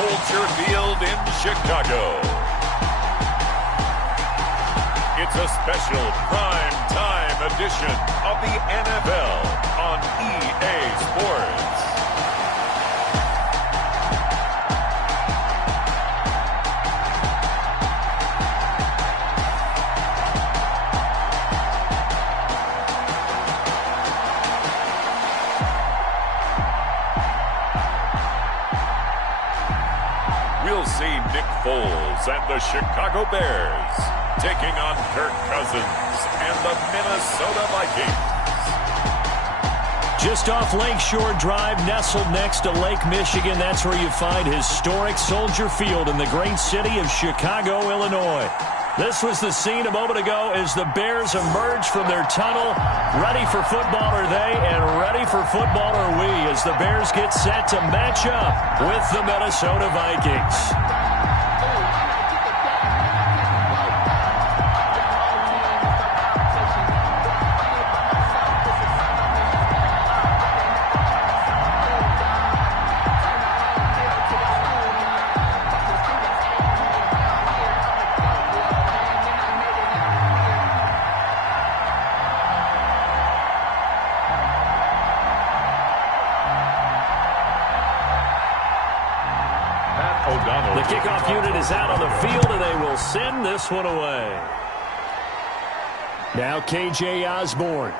Soldier Field in Chicago. It's a special prime time edition of the NFL on EA Sports. We'll see Nick Foles and the Chicago Bears taking on Kirk Cousins and the Minnesota Vikings. Just off Lakeshore Drive, nestled next to Lake Michigan, that's where you find historic Soldier Field in the great city of Chicago, Illinois. This was the scene a moment ago as the Bears emerged from their tunnel. Ready for football are they, and ready for football are we, as the Bears get set to match up with the Minnesota Vikings. The kickoff unit is out on the field, and they will send this one away. Now K.J. Osborne.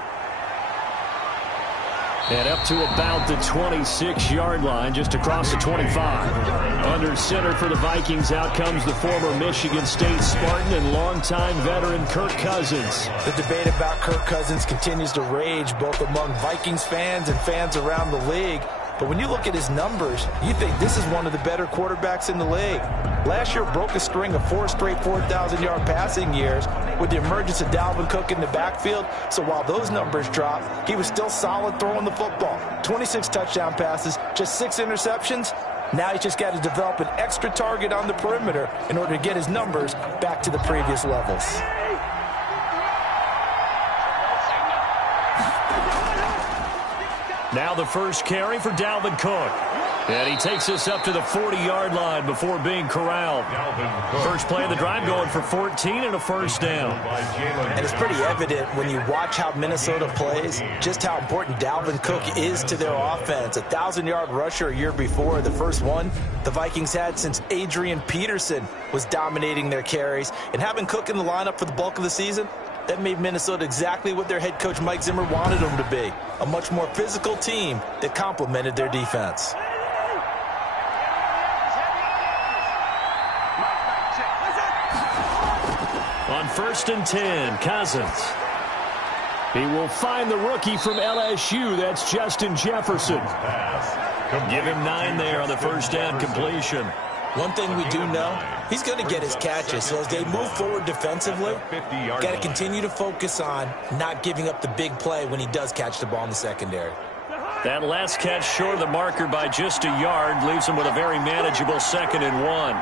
And up to about the 26-yard line, just across the 25. Under center for the Vikings, out comes the former Michigan State Spartan and longtime veteran Kirk Cousins. The debate about Kirk Cousins continues to rage both among Vikings fans and fans around the league. But when you look at his numbers, you think this is one of the better quarterbacks in the league. Last year broke a string of 4 straight 4,000-yard passing years with the emergence of Dalvin Cook in the backfield. So while those numbers dropped, he was still solid throwing the football. 26 touchdown passes, just 6 interceptions. Now he's just got to develop an extra target on the perimeter in order to get his numbers back to the previous levels. Now the first carry for Dalvin Cook. And he takes us up to the 40-yard line before being corralled. First play of the drive going for 14 and a first down. And it's pretty evident when you watch how Minnesota plays just how important Dalvin Cook is to their offense. A 1,000-yard rusher a year before, the first one the Vikings had since Adrian Peterson was dominating their carries. And having Cook in the lineup for the bulk of the season, that made Minnesota exactly what their head coach Mike Zimmer wanted them to be. A much more physical team that complemented their defense. On 1st and 10, Cousins. He will find the rookie from LSU. That's Justin Jefferson. Give him 9 there on the first down completion. One thing we do know, he's going to get his catches. So as they move forward defensively, got to continue to focus on not giving up the big play when he does catch the ball in the secondary. That last catch short of the marker by just a yard leaves him with a very manageable 2nd and 1.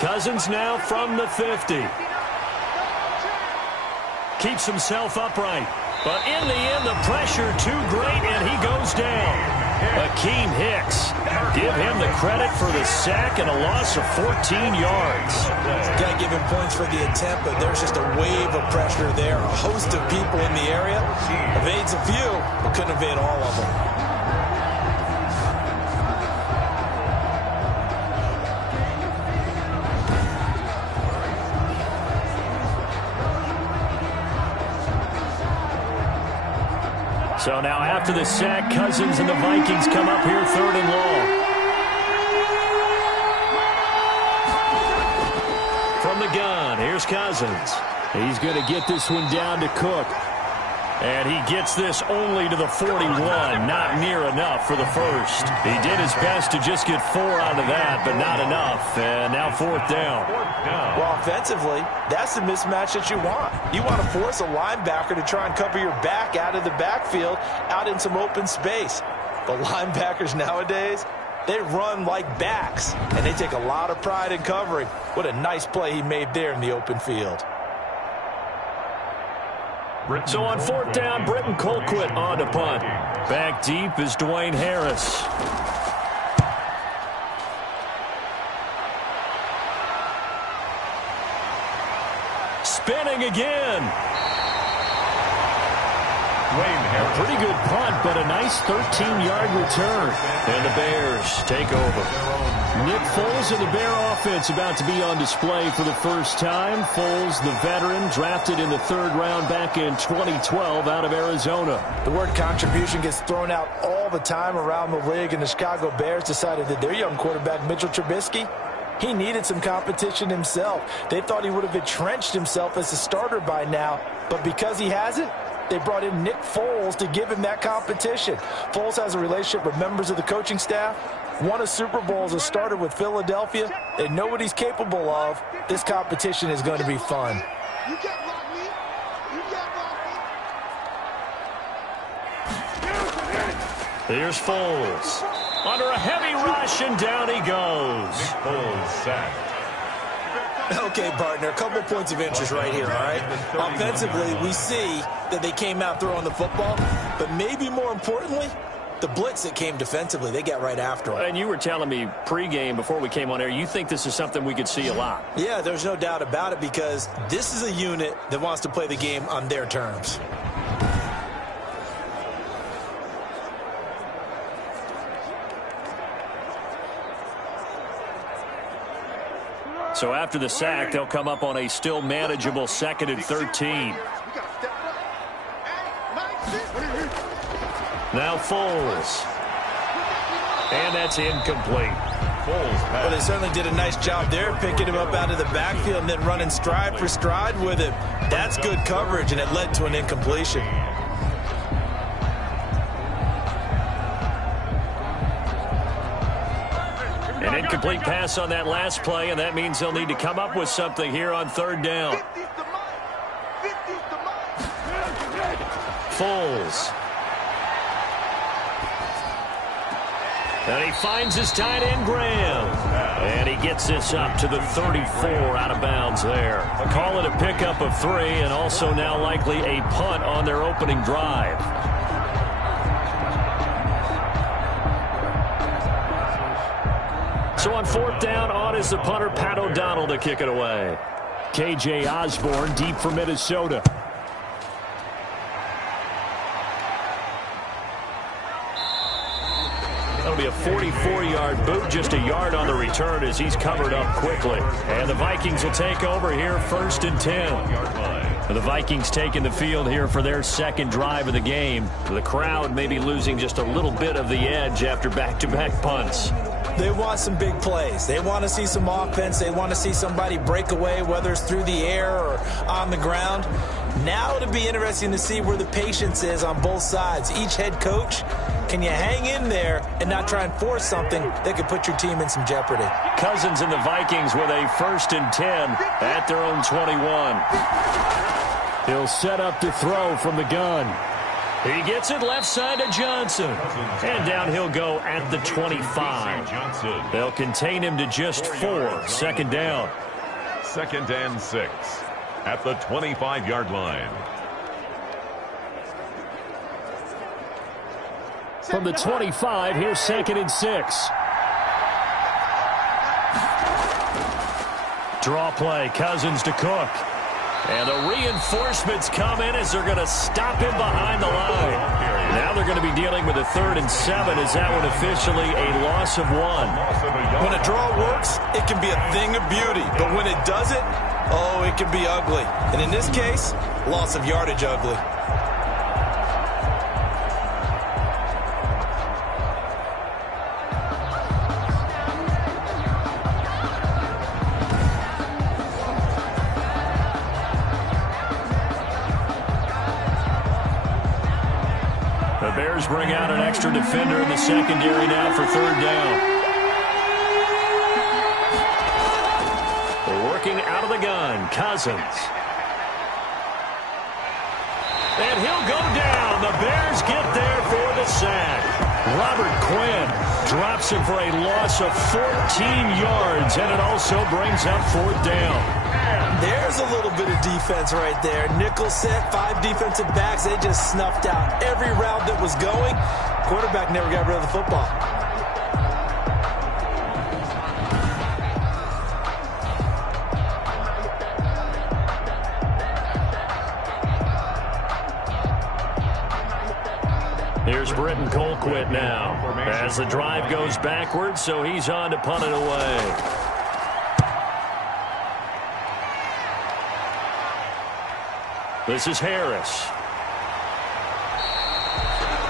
Cousins now from the 50. Keeps himself upright. But in the end, the pressure too great, and he goes down. Akeem Hicks. Give him the credit for the sack and a loss of 14 yards. Got to give him points for the attempt, but there's just a wave of pressure there. A host of people in the area. Evades a few, but couldn't evade all of them. So now after the sack, Cousins and the Vikings come up here 3rd and long. From the gun, here's Cousins. He's going to get this one down to Cook. And he gets this only to the 41, not near enough for the first. He did his best to just get 4 out of that, but not enough. And now 4th down. Well, offensively, that's the mismatch that you want. You want to force a linebacker to try and cover your back out of the backfield, out in some open space. But linebackers nowadays, they run like backs, and they take a lot of pride in covering. What a nice play he made there in the open field. So on 4th down, Britton Colquitt on to punt. Back deep is Dwayne Harris. going again. A pretty good punt, but a nice 13-yard return. And the Bears take over. Nick Foles and the Bear offense about to be on display for the first time. Foles, the veteran, drafted in the 3rd round back in 2012 out of Arizona. The word contribution gets thrown out all the time around the league, and the Chicago Bears decided that their young quarterback, Mitchell Trubisky, he needed some competition himself. They thought he would have entrenched himself as a starter by now, but because he hasn't, they brought in Nick Foles to give him that competition. Foles has a relationship with members of the coaching staff, won a Super Bowl as a starter with Philadelphia. They know what he's capable of. This competition is going to be fun. You can't block me. You can't block me. Here's Foles. Under a heavy rush, and down he goes. Foles sacked. Okay, partner, a couple points of interest right here, all right? Offensively, we see that they came out throwing the football, but maybe more importantly, the blitz that came defensively, they got right after him. And you were telling me pregame before we came on air, you think this is something we could see a lot. Yeah, there's no doubt about it, because this is a unit that wants to play the game on their terms. So after the sack, they'll come up on a still manageable 2nd and 13. Now Foles. And that's incomplete. Well, they certainly did a nice job there, picking him up out of the backfield and then running stride for stride with him. That's good coverage, and it led to an incompletion. An incomplete pass on that last play, and that means they'll need to come up with something here on 3rd down. Foles. And he finds his tight end, Graham. And he gets this up to the 34 out of bounds there. Call it a pickup of 3, and also now likely a punt on their opening drive. So on 4th down, on is the punter, Pat O'Donnell, to kick it away. K.J. Osborne deep for Minnesota. That'll be a 44-yard boot, just a yard on the return as he's covered up quickly. And the Vikings will take over here, 1st and 10. The Vikings taking the field here for their 2nd drive of the game. The crowd maybe losing just a little bit of the edge after back-to-back punts. They want some big plays. They want to see some offense. They want to see somebody break away, whether it's through the air or on the ground. Now it'll be interesting to see where the patience is on both sides. Each head coach, can you hang in there and not try and force something that could put your team in some jeopardy? Cousins and the Vikings with a 1st and 10 at their own 21. He'll set up to throw from the gun. He gets it left side to Johnson. And down he'll go at the 25. They'll contain him to just 4. 2nd down. 2nd and 6 at the 25-yard line. From the 25, here's 2nd and 6. Draw play, Cousins to Cook. And the reinforcements come in as they're going to stop him behind the line. Now they're going to be dealing with a 3rd and 7. Is that one officially a loss of 1? When a draw works, it can be a thing of beauty. But when it doesn't, oh, it can be ugly. And in this case, loss of yardage ugly. The Bears bring out an extra defender in the secondary now for 3rd down. Working out of the gun, Cousins. And he'll go down. The Bears get there for the sack. Robert Quinn drops him for a loss of 14 yards, and it also brings up 4th down. There's a little bit of defense right there. Nickel set, 5 defensive backs. They just snuffed out every route that was going. Quarterback never got rid of the football. Here's Britton Colquitt now as the drive goes backwards, so he's on to punt it away. This is Harris.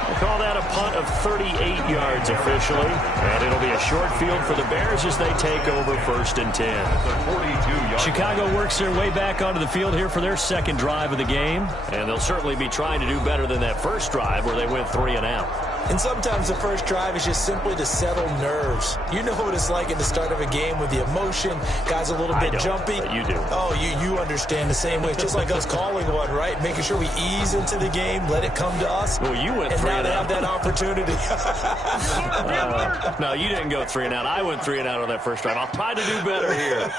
We'll call that a punt of 38 yards officially. And it'll be a short field for the Bears as they take over 1st and 10. Chicago works their way back onto the field here for their second drive of the game. And they'll certainly be trying to do better than that first drive where they went 3 and out. And sometimes the first drive is just simply to settle nerves. You know what it's like at the start of a game with the emotion. Guys a little bit jumpy. You do. Oh, you understand the same way. It's just like us calling one, right? Making sure we ease into the game, let it come to us. Well, you went 3 and out. And now they have that opportunity. No, you didn't go 3 and out. I went 3 and out on that first drive. I'll try to do better here.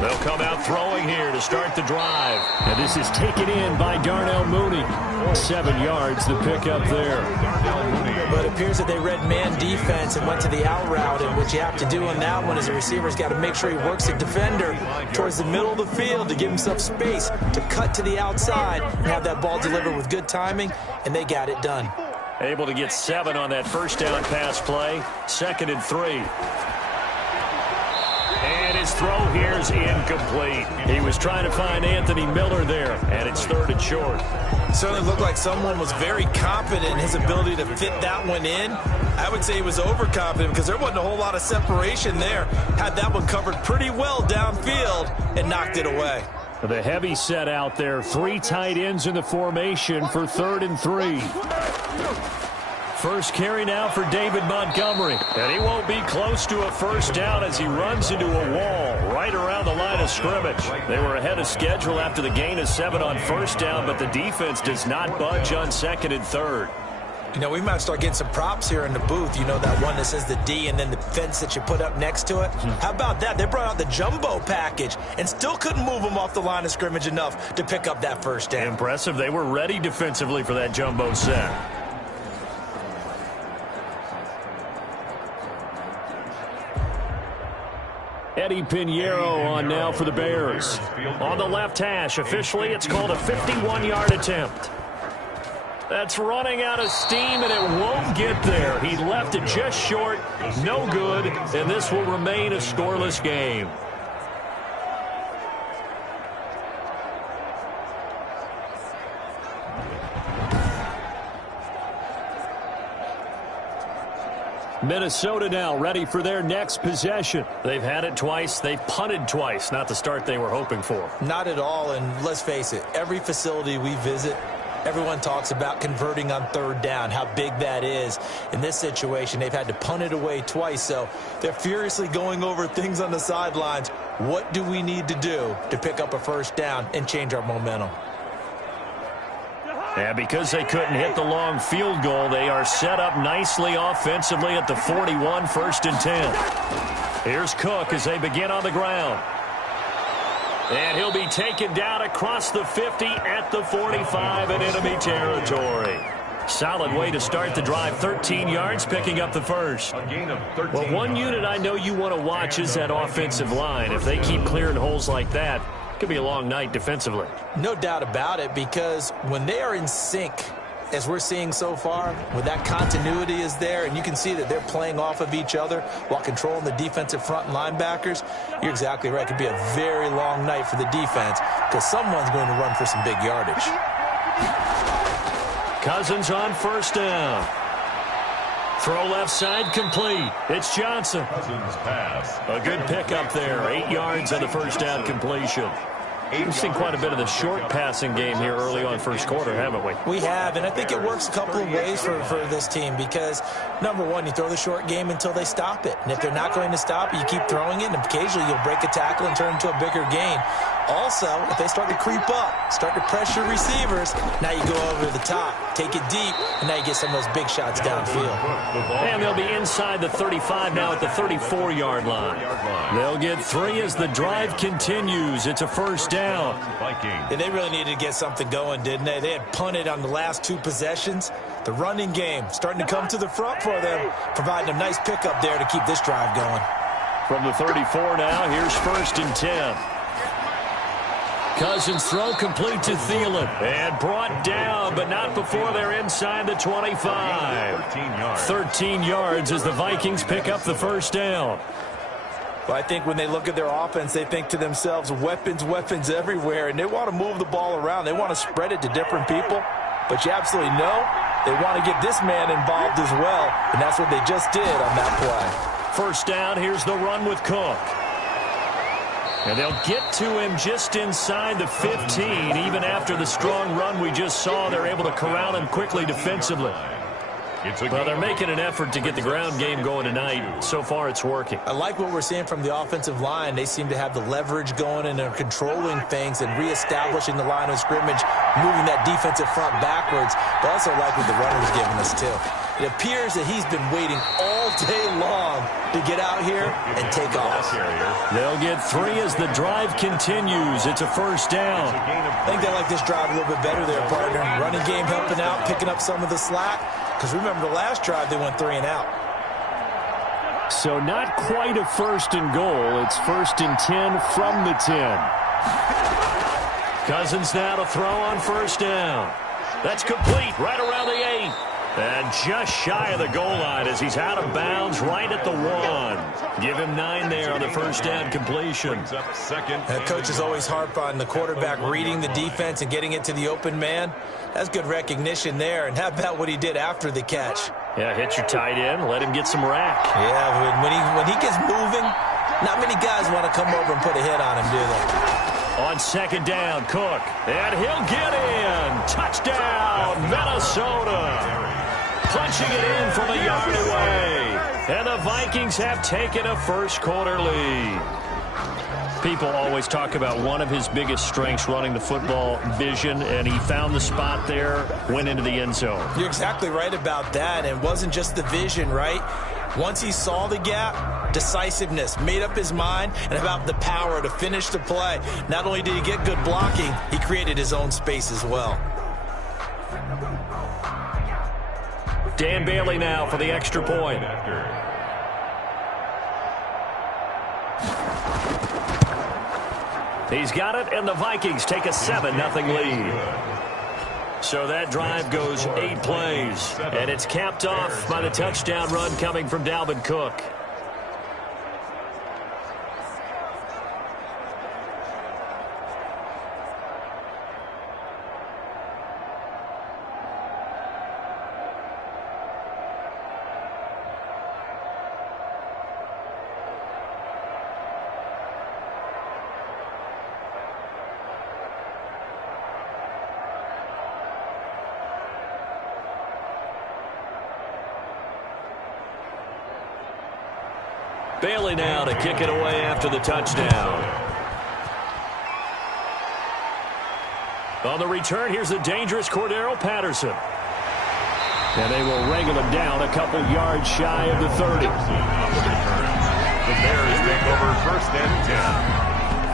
They'll come out throwing here to start the drive. And this is taken in by Darnell Mooney. 7 yards to pick up there. But it appears that they read man defense and went to the out route. And what you have to do on that one is the receiver's got to make sure he works the defender towards the middle of the field to give himself space to cut to the outside and have that ball delivered with good timing. And they got it done. Able to get 7 on that first down pass play. 2nd and 3. And his throw here is incomplete. He was trying to find Anthony Miller there, and it's 3rd and short. Certainly looked like someone was very confident in his ability to fit that one in. I would say he was overconfident because there wasn't a whole lot of separation there. Had that one covered pretty well downfield and knocked it away. The heavy set out there. 3 tight ends in the formation for 3rd and 3. First carry now for David Montgomery. And he won't be close to a first down as he runs into a wall right around the line of scrimmage. They were ahead of schedule after the gain of 7 on first down, but the defense does not budge on 2nd and 3rd. You know, we might start getting some props here in the booth. You know, that one that says the D and then the fence that you put up next to it. How about that? They brought out the jumbo package and still couldn't move them off the line of scrimmage enough to pick up that first down. Impressive. They were ready defensively for that jumbo set. Eddie Pinheiro on now for the Bears. On the left hash, officially it's called a 51-yard attempt. That's running out of steam, and it won't get there. He left it just short, no good, and this will remain a scoreless game. Minnesota now ready for their next possession. They've had it twice. They've punted twice. Not the start they were hoping for. Not at all, and let's face it, every facility we visit, everyone talks about converting on 3rd down, how big that is. In this situation, they've had to punt it away twice, so they're furiously going over things on the sidelines. What do we need to do to pick up a first down and change our momentum? And because they couldn't hit the long field goal, they are set up nicely offensively at the 41, 1st and 10. Here's Cook as they begin on the ground. And he'll be taken down across the 50 at the 45 in enemy territory. Solid way to start the drive. 13 yards, picking up the first. Well, one unit I know you want to watch is that offensive line. If they keep clearing holes like that, it could be a long night defensively. No doubt about it, because when they are in sync, as we're seeing so far, when that continuity is there, and you can see that they're playing off of each other while controlling the defensive front linebackers, you're exactly right. It could be a very long night for the defense because someone's going to run for some big yardage. Cousins on first down. Throw left side complete. It's Johnson. Cousins pass. A good pickup there. 8 yards on the first down completion. We've seen quite a bit of the short passing game here early on first quarter, haven't we? We have, and I think it works a couple of ways for this team because, number one, you throw the short game until they stop it. And if they're not going to stop it, you keep throwing it, and occasionally you'll break a tackle and turn it into a bigger gain. Also, if they start to creep up, start to pressure receivers, now you go over the top, take it deep, and now you get some of those big shots downfield. And they'll be inside the 35 now at the 34-yard line. They'll get 3 as the drive continues. It's a first down. And they really needed to get something going, didn't they? They had punted on the last 2 possessions. The running game starting to come to the front for them, providing a nice pickup there to keep this drive going. From the 34 now, here's 1st and 10. Cousins throw complete to Thielen. And brought down, but not before they're inside the 25. 13 yards as the Vikings pick up the first down. Well, I think when they look at their offense, they think to themselves, weapons, weapons everywhere, and they want to move the ball around. They want to spread it to different people, but you absolutely know they want to get this man involved as well, and that's what they just did on that play. First down, here's the run with Cook. And they'll get to him just inside the 15. Even after the strong run we just saw, they're able to corral him quickly defensively. Well, they're making an effort to get the ground game going tonight. So far, it's working. I like what we're seeing from the offensive line. They seem to have the leverage going, and they're controlling things and reestablishing the line of scrimmage, moving that defensive front backwards. But also like what the runner's giving us, too. It appears that he's been waiting all day long to get out here and take off. They'll get 3 as the drive continues. It's a first down. I think they like this drive a little bit better there, partner. Running game helping out, picking up some of the slack. Because remember, the last drive, they went 3 and out. So not quite a first and goal. It's first and 10 from the 10. Cousins now to throw on first down. That's complete right around the 8. And just shy of the goal line as he's out of bounds right at the 1. Give him 9 there on the first down completion. Coaches always harp on the quarterback reading the defense and getting it to the open man. That's good recognition there. And how about what he did after the catch? Yeah, hit your tight end, let him get some rack. Yeah, when he gets moving, not many guys want to come over and put a hit on him, do they? On second down, Cook. And he'll get in. Touchdown, Minnesota. Punching it in from a yard away. And the Vikings have taken a first quarter lead. People always talk about one of his biggest strengths running the football, vision, and he found the spot there, went into the end zone. You're exactly right about that. And it wasn't just the vision, right? Once he saw the gap, decisiveness, made up his mind, and about the power to finish the play. Not only did he get good blocking, he created his own space as well. Dan Bailey now for the extra point. He's got it, and the Vikings take a 7-0 lead. So that drive goes 8 plays, and it's capped off by the touchdown run coming from Dalvin Cook. Bailey now to kick it away after the touchdown. On the return, here's the dangerous Cordero Patterson. And they will wrangle him down a couple yards shy of the 30. The Bears take over first and 10.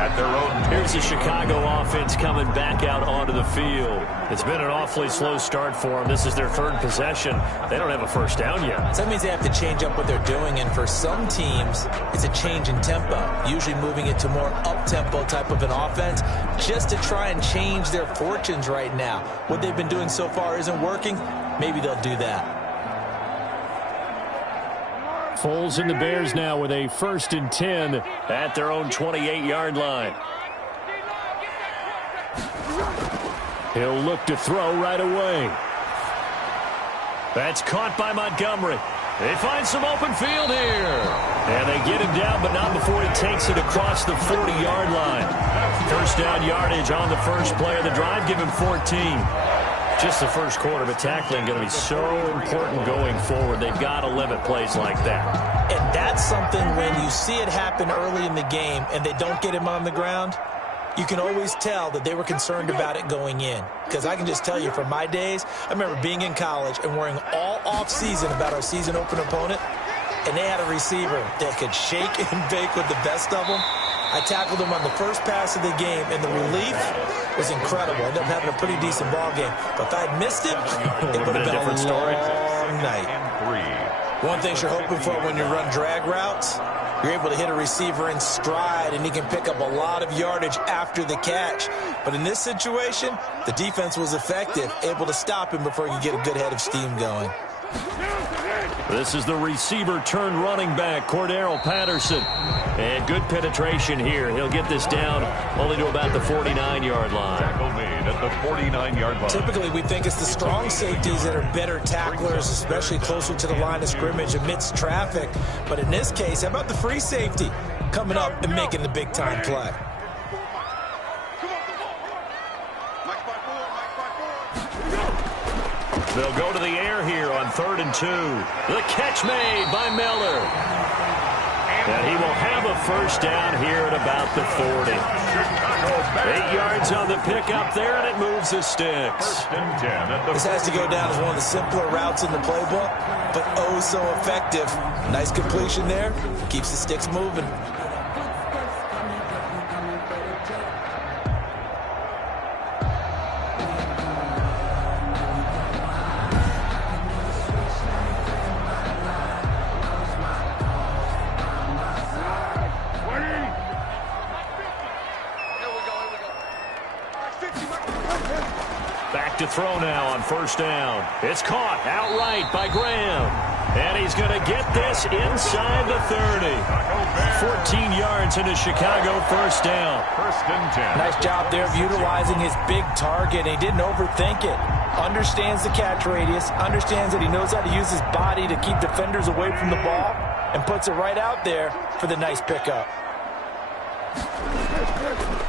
At their own. Here's the Chicago offense coming back out onto the field. It's been an awfully slow start for them. This is their 3rd possession. They don't have a first down yet. So that means they have to change up what they're doing, and for some teams, it's a change in tempo, usually moving it to more up-tempo type of an offense just to try and change their fortunes right now. What they've been doing so far isn't working. Maybe they'll do that. Foles and the Bears now with a 1st and 10 at their own 28-yard line. He'll look to throw right away. That's caught by Montgomery. They find some open field here. And they get him down, but not before he takes it across the 40-yard line. First down yardage on the first play of the drive. Give him 14. Just the first quarter, but tackling going to be so important going forward. They've got to limit plays like that. And that's something when you see it happen early in the game and they don't get him on the ground, you can always tell that they were concerned about it going in. Because I can just tell you from my days, I remember being in college and worrying all off-season about our season opener opponent, and they had a receiver that could shake and bake with the best of them. I tackled him on the first pass of the game, and the relief was incredible. I ended up having a pretty decent ball game. But if I had missed it, it would have been a long night. One thing you're hoping for when you run drag routes, You're able to hit a receiver in stride, and he can pick up a lot of yardage after the catch. But in this situation, the defense was effective, able to stop him before he could get a good head of steam going. This is the receiver turned running back, Cordero Patterson. And good penetration here. He'll get this down only to about the 49-yard line. Tackle made at the 49-yard line. Typically, we think it's the strong safeties that are better tacklers, especially closer to the line of scrimmage amidst traffic. But in this case, how about the free safety coming up and making the big-time play? They'll go to the air here on 3rd and 2. The catch made by Miller. And he will have a first down here at about the 40. 8 yards on the pickup there, and it moves the sticks. This has to go down as one of the simpler routes in the playbook, but oh so effective. Nice completion there. Keeps the sticks moving. To throw now on 1st down. It's caught outright by Graham. And he's going to get this inside the 30. 14 yards into Chicago, 1st down. 1st and 10. Nice job there of utilizing his big target. He didn't overthink it. Understands the catch radius. Understands that he knows how to use his body to keep defenders away from the ball. And puts it right out there for the nice pickup.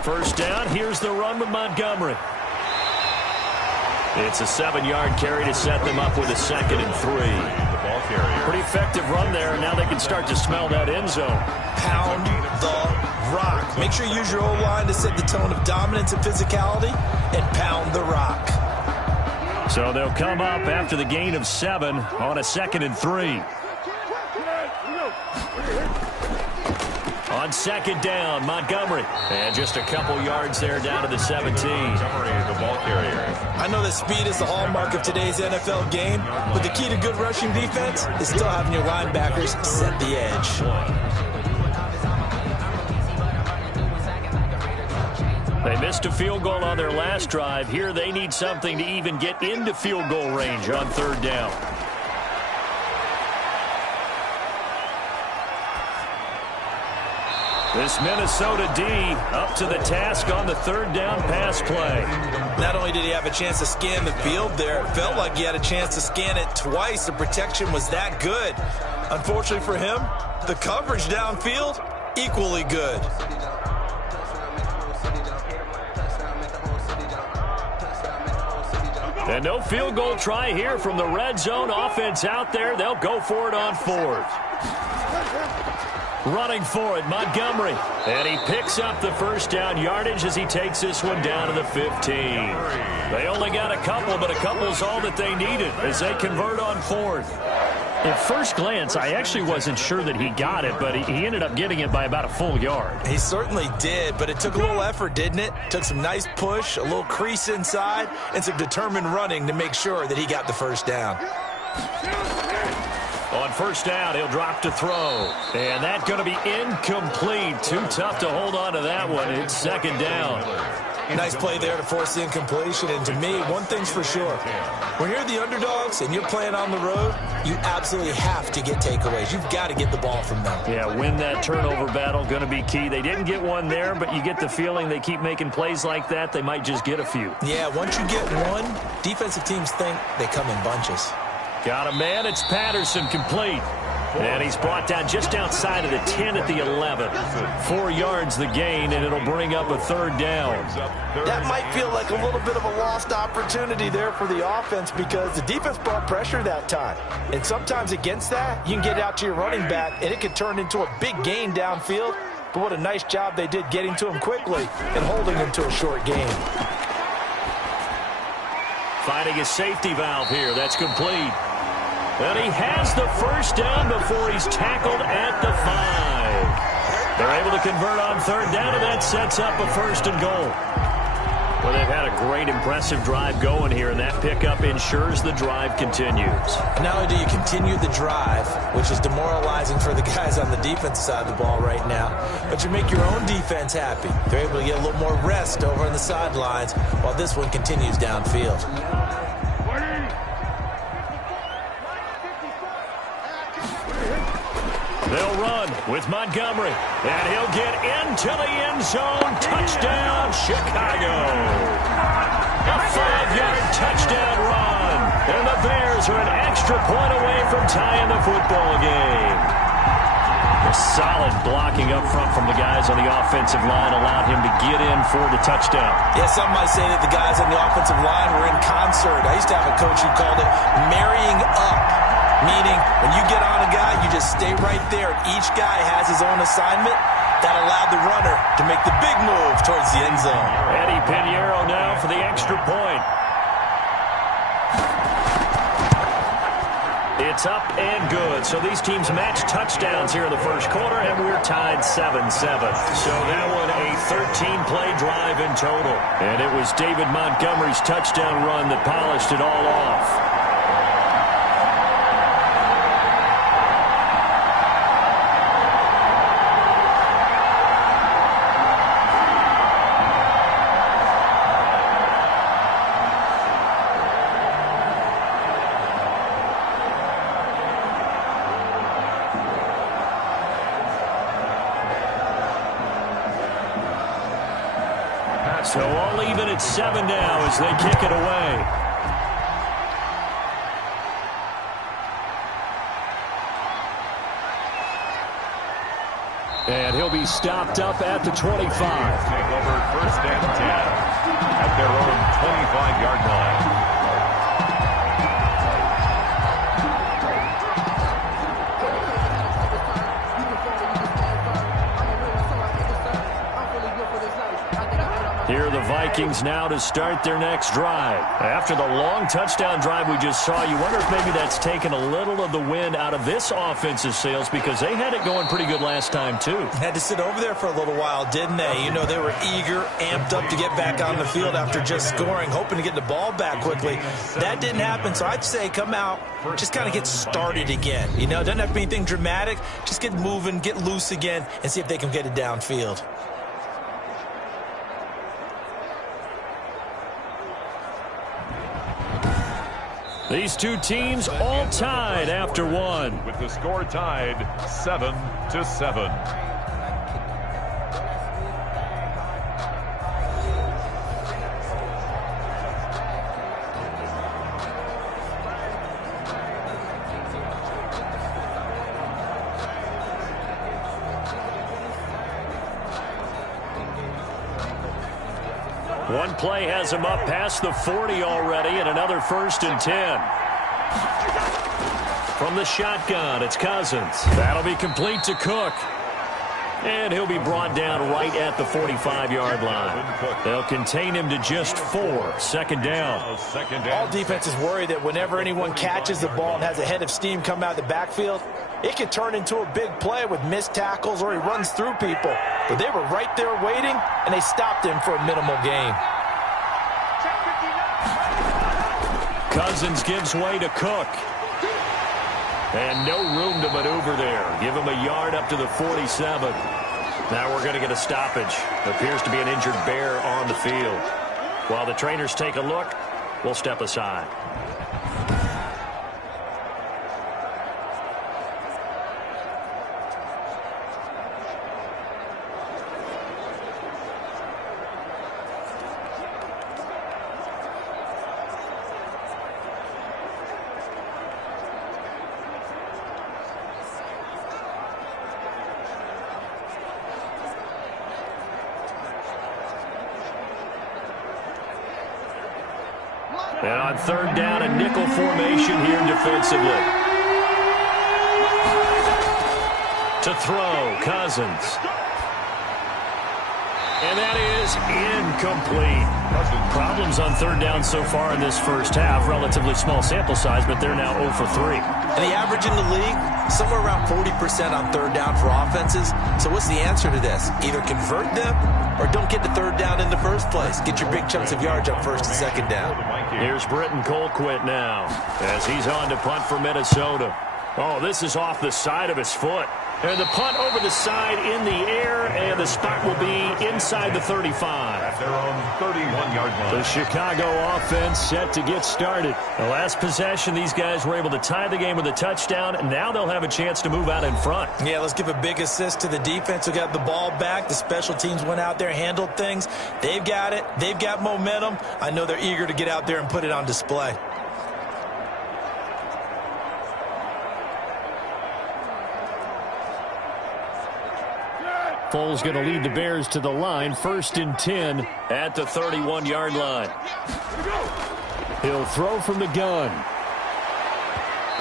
1st down. Here's the run with Montgomery. It's a 7-yard carry to set them up with a 2nd and 3. The ball carrier. Pretty effective run there. Now they can start to smell that end zone. Pound the rock. Make sure you use your O-line to set the tone of dominance and physicality, and pound the rock. So they'll come up after the gain of 7 on a 2nd and 3. On 2nd down, Montgomery. And just a couple yards there down to the 17. The ball carrier. I know that speed is the hallmark of today's NFL game, but the key to good rushing defense is still having your linebackers set the edge. They missed a field goal on their last drive. Here they need something to even get into field goal range on 3rd down. This Minnesota D up to the task on the 3rd down pass play. Not only did he have a chance to scan the field there, it felt like he had a chance to scan it twice. The protection was that good. Unfortunately for him, the coverage downfield, equally good. And no field goal try here from the red zone offense out there. They'll go for it on 4th. Running for it, Montgomery. And he picks up the 1st down yardage as he takes this one down to the 15. They only got a couple, but a couple's all that they needed as they convert on 4th. At first glance, I actually wasn't sure that he got it, but he ended up getting it by about a full yard. He certainly did, but it took a little effort, didn't it? Took some nice push, a little crease inside, and some determined running to make sure that he got the 1st down. On 1st down, he'll drop to throw. And that's going to be incomplete. Too tough to hold on to that one. It's 2nd down. Nice play there to force the incompletion. And to me, one thing's for sure. When you're the underdogs and you're playing on the road, you absolutely have to get takeaways. You've got to get the ball from them. Yeah, win that turnover battle, going to be key. They didn't get one there, but you get the feeling they keep making plays like that, they might just get a few. Yeah, once you get one, defensive teams think they come in bunches. Got a man. It's Patterson, complete. And he's brought down just outside of the 10 at the 11. 4 yards the gain, and it'll bring up a 3rd down. That might feel like a little bit of a lost opportunity there for the offense because the defense brought pressure that time. And sometimes against that, you can get out to your running back, and it can turn into a big gain downfield. But what a nice job they did getting to him quickly and holding him to a short gain. Finding a safety valve here. That's complete. And he has the 1st down before he's tackled at the 5. They're able to convert on 3rd down, and that sets up a 1st and goal. Well, they've had a great, impressive drive going here, and that pickup ensures the drive continues. Not only do you continue the drive, which is demoralizing for the guys on the defense side of the ball right now, but you make your own defense happy. They're able to get a little more rest over on the sidelines while this one continues downfield. They'll run with Montgomery, and he'll get into the end zone. Touchdown, Chicago. A 5-yard touchdown run. And the Bears are an extra point away from tying the football game. A solid blocking up front from the guys on the offensive line allowed him to get in for the touchdown. Yeah, some might say that the guys on the offensive line were in concert. I used to have a coach who called it marrying up. Meaning, when you get on a guy, you just stay right there. Each guy has his own assignment. That allowed the runner to make the big move towards the end zone. Eddie Pinheiro now for the extra point. It's up and good. So these teams match touchdowns here in the first quarter, and we're tied 7-7. So that one a 13-play drive in total. And it was David Montgomery's touchdown run that polished it all off. So all even at 7 now as they kick it away. And he'll be stopped up at the 25. Take over 1st and 10 at their own 25-yard line. Here are the Vikings now to start their next drive. After the long touchdown drive we just saw, you wonder if maybe that's taken a little of the wind out of this offensive sails because they had it going pretty good last time, too. Had to sit over there for a little while, didn't they? You know, they were eager, amped up to get back on the field after just scoring, hoping to get the ball back quickly. That didn't happen, so I'd say come out, just kind of get started again. You know, doesn't have to be anything dramatic. Just get moving, get loose again, and see if they can get it downfield. These two teams all tied after one. With the score tied 7-7. One play has him up past the 40 already, and another 1st and 10. From the shotgun, it's Cousins. That'll be complete to Cook. And he'll be brought down right at the 45-yard line. They'll contain him to just 4. 2nd down. All defenses worry that whenever anyone catches the ball and has a head of steam come out of the backfield, it can turn into a big play with missed tackles or he runs through people. But they were right there waiting, and they stopped him for a minimal gain. Cousins gives way to Cook. And no room to maneuver there. Give him a yard up to the 47. Now we're going to get a stoppage. Appears to be an injured Bear on the field. While the trainers take a look, we'll step aside. And on 3rd down, a nickel formation here defensively. To throw, Cousins. And that is incomplete. Problems on third down so far in this first half. Relatively small sample size, but they're now 0 for 3. And the average in the league, somewhere around 40% on third down for offenses. So what's the answer to this? Either convert them or don't get to third down in the first place. Get your big chunks of yards up first and second down. Here's Britton Colquitt now as he's on to punt for Minnesota. Oh, this is off the side of his foot. And the punt over the side in the air, and the spot will be inside the 35. At their own 31-yard line. The Chicago offense set to get started. The last possession, these guys were able to tie the game with a touchdown, and now they'll have a chance to move out in front. Yeah, let's give a big assist to the defense who got the ball back. The special teams went out there, handled things. They've got it. They've got momentum. I know they're eager to get out there and put it on display. Foles going to lead the Bears to the line. 1st and 10 at the 31-yard line. He'll throw from the gun.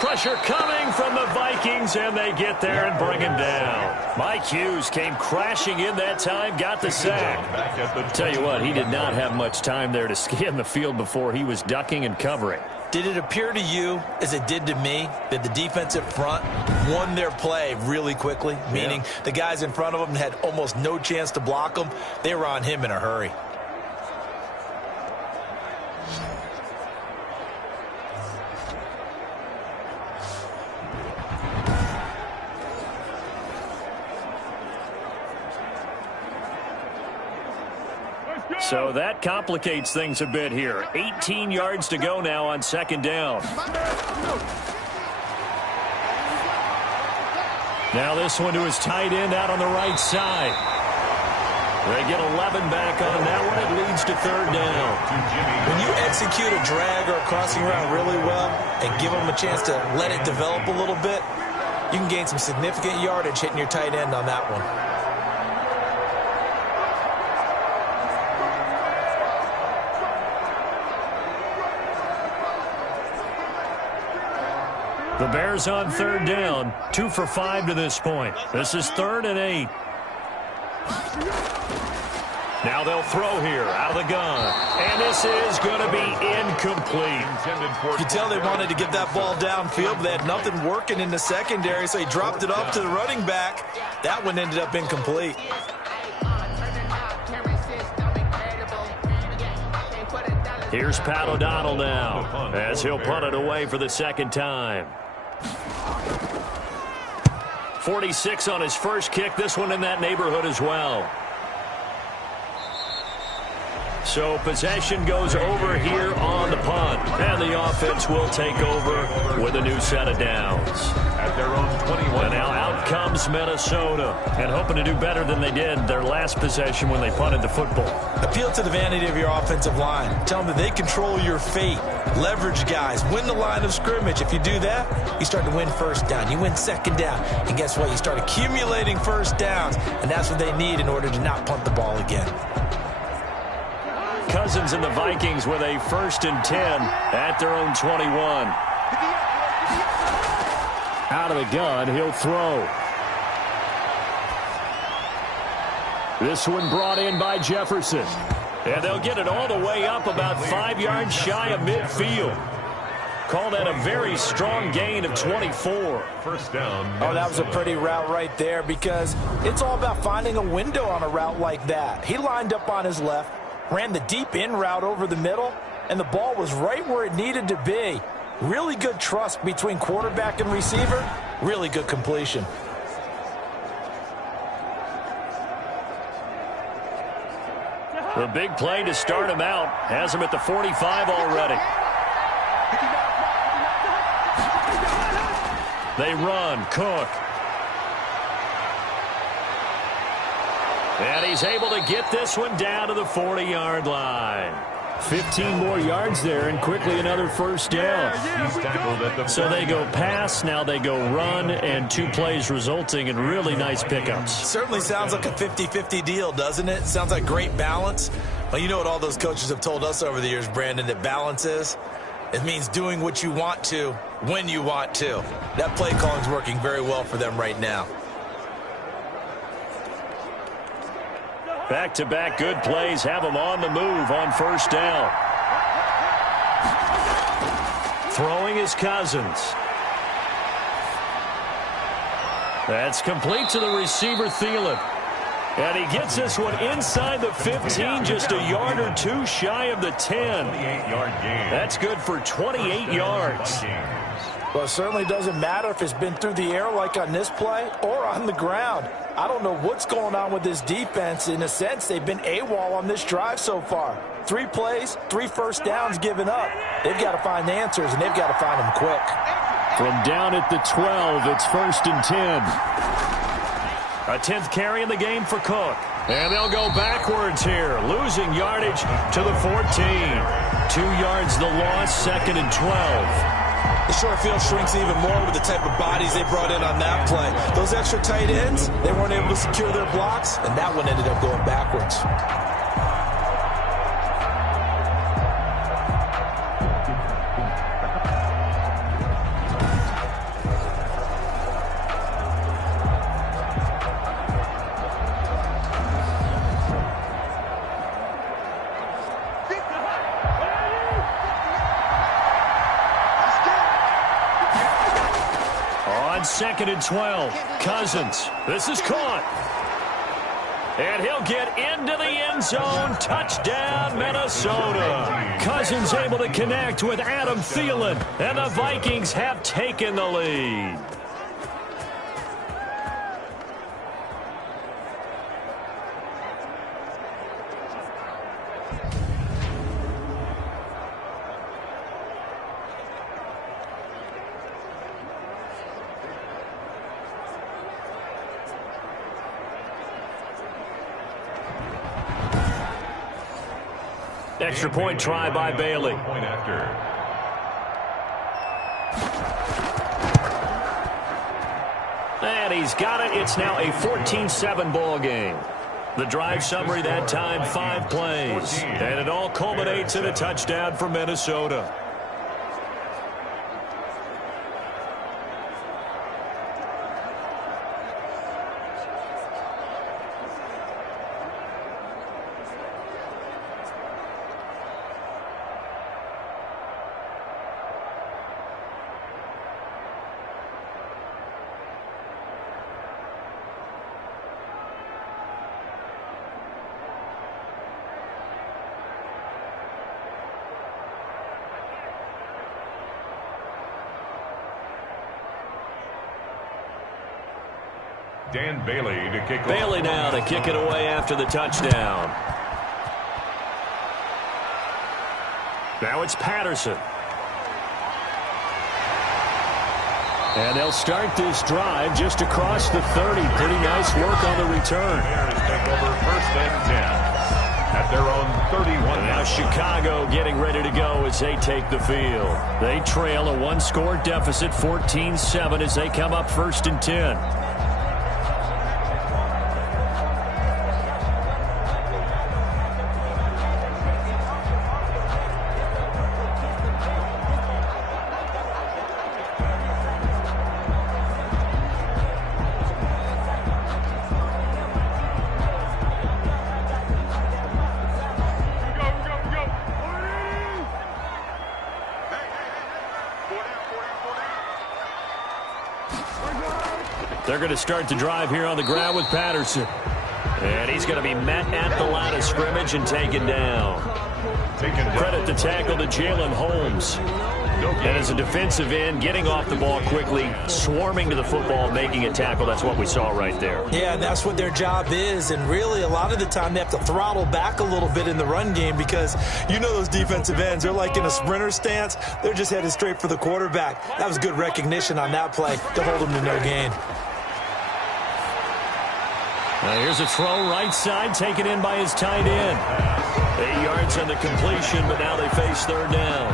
Pressure coming from the Vikings, and they get there and bring him down. Mike Hughes came crashing in that time, got the sack. Tell you what, he did not have much time there to scan the field before he was ducking and covering. Did it appear to you, as it did to me, that the defensive front won their play really quickly? Meaning the guys in front of them had almost no chance to block them. They were on him in a hurry. So that complicates things a bit here. 18 yards to go now on 2nd down. Now this one to his tight end out on the right side. They get 11 back on that one. It leads to 3rd down. When you execute a drag or a crossing route really well and give them a chance to let it develop a little bit, you can gain some significant yardage hitting your tight end on that one. The Bears on 3rd down, 2 for 5 to this point. This is 3rd and 8. Now they'll throw here out of the gun. And this is going to be incomplete. You can tell they wanted to get that ball downfield, but they had nothing working in the secondary, so he dropped it off to the running back. That one ended up incomplete. Here's Pat O'Donnell now as he'll punt it away for the 2nd time. 46 on his first kick. This one in that neighborhood as well. So possession goes over here on the punt. And the offense will take over with a new set of downs. At their own 21. And now out comes Minnesota. And hoping to do better than they did their last possession when they punted the football. Appeal to the vanity of your offensive line. Tell them that they control your fate. Leverage guys. Win the line of scrimmage. If you do that, you start to win 1st down. You win 2nd down. And guess what? You start accumulating 1st downs. And that's what they need in order to not punt the ball again. Cousins and the Vikings with a 1st and 10 at their own 21. Out of the gun, he'll throw. This one brought in by Jefferson. And they'll get it all the way up about 5 yards shy of midfield. Call that a very strong gain of 24. 1st down. Oh, that was a pretty route right there because it's all about finding a window on a route like that. He lined up on his left, ran the deep in route over the middle, and the ball was right where it needed to be. Really good trust between quarterback and receiver. Really good completion. The big play to start him out has him at the 45 already. They run. Cook. And he's able to get this one down to the 40-yard line. 15 more yards there, and quickly another 1st down. So they go pass, now they go run, and 2 plays resulting in really nice pickups. Certainly sounds like a 50-50 deal, doesn't it? Sounds like great balance. Well, you know what all those coaches have told us over the years, Brandon, that balance is? It means doing what you want to when you want to. That play calling's working very well for them right now. Back-to-back good plays have them on the move on first down. Throwing is Cousins. That's complete to the receiver, Thielen. And he gets this one inside the 15, just a yard or two shy of the 10. That's good for 28 yards. Well, it certainly doesn't matter if it's been through the air like on this play or on the ground. I don't know what's going on with this defense. In a sense, they've been AWOL on this drive so far. 3 plays, 3 first downs given up. They've got to find answers, and they've got to find them quick. From down at the 12, it's 1st and 10. A 10th carry in the game for Cook. And they'll go backwards here, losing yardage to the 14. 2 yards the loss, 2nd and 12. The short field shrinks even more with the type of bodies they brought in on that play. Those extra tight ends, they weren't able to secure their blocks, and that one ended up going backwards. On 2nd and 12, Cousins. This is caught. And he'll get into the end zone. Touchdown, Minnesota. Cousins able to connect with Adam Thielen. And the Vikings have taken the lead. Extra point try by Bailey. Point after. And he's got it. It's now a 14-7 ball game. The drive summary that time, 5 plays. And it all culminates in a touchdown for Minnesota. Dan Bailey to kick off. Bailey now to kick it away after the touchdown. Now it's Patterson. And they'll start this drive just across the 30. Pretty nice work on the return. Bears take over 1st and 10 at their own 31. And now Chicago getting ready to go as they take the field. They trail a 1-score deficit, 14-7, as they come up 1st and 10. They're going to start the drive here on the ground with Patterson. And he's going to be met at the line of scrimmage and taken down. Credit the tackle to Jalen Holmes. And as a defensive end, getting off the ball quickly, swarming to the football, making a tackle. That's what we saw right there. Yeah, that's what their job is. And really, a lot of the time, they have to throttle back a little bit in the run game because you know those defensive ends, they're like in a sprinter stance. They're just headed straight for the quarterback. That was good recognition on that play to hold them to no gain. Now here's a throw right side, taken in by his tight end. 8 yards on the completion, but now they face 3rd down.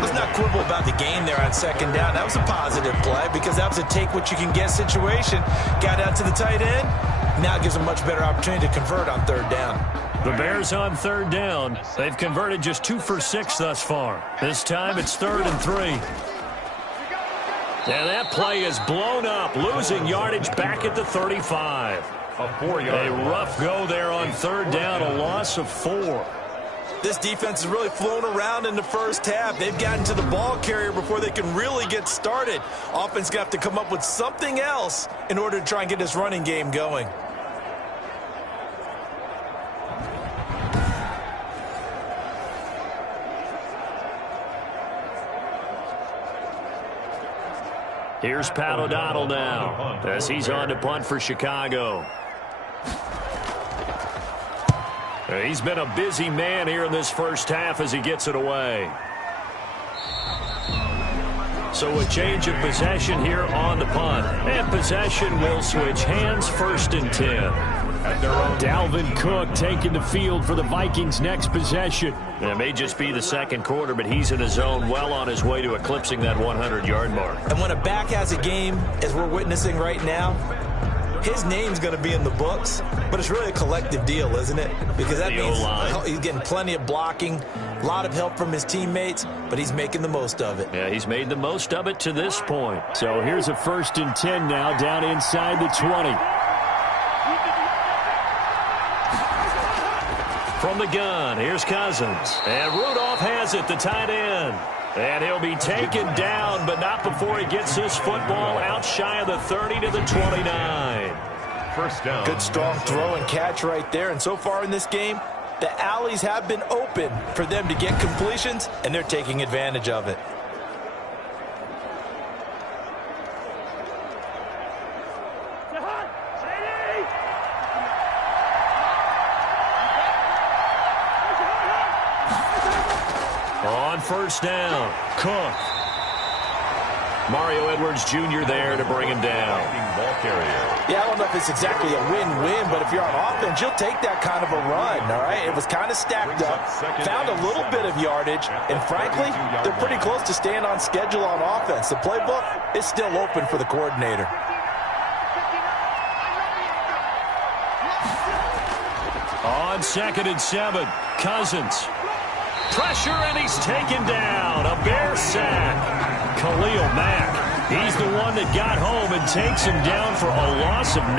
Let's not quibble about the gain there on 2nd down. That was a positive play because that was a take-what-you-can-get situation. Got out to the tight end. Now it gives them a much better opportunity to convert on 3rd down. The Bears on 3rd down. They've converted just 2 for 6 thus far. This time it's 3rd and 3. And that play is blown up, losing yardage back at the 35. A 4-yard. A rough go there on third down, a loss of 4. This defense has really flown around in the first half. They've gotten to the ball carrier before they can really get started. Offense going to have to come up with something else in order to try and get this running game going. Here's Pat O'Donnell now as he's on to punt for Chicago. He's been a busy man here in this first half as he gets it away. So a change of possession here on the punt. And possession will switch hands, 1st and 10. Dalvin Cook taking the field for the Vikings' next possession. It may just be the second quarter, but he's in his zone, well on his way to eclipsing that 100-yard mark. And when a back has a game, as we're witnessing right now, his name's going to be in the books, but it's really a collective deal, isn't it? Because that means he's getting plenty of blocking, a lot of help from his teammates, but he's making the most of it. Yeah, he's made the most of it to this point. So here's a 1st and 10 now, down inside the 20. From the gun, here's Cousins. And Rudolph has it, the tight end. And he'll be taken down, but not before he gets this football out shy of the 30 to the 29. First down. Good strong throw and catch right there. And so far in this game, the alleys have been open for them to get completions, and they're taking advantage of it. On first down, Cook. Mario Edwards Jr. there to bring him down. Ball carrier. Yeah, I don't know if it's exactly a win-win, but if you're on offense, you'll take that kind of a run, all right? It was kind of stacked up, found a little bit of yardage, and frankly, they're pretty close to staying on schedule on offense. The playbook is still open for the coordinator. On 2nd and 7, Cousins. Pressure, and he's taken down. A Bear sack. Khalil Mack, he's the one that got home and takes him down for a loss of 9.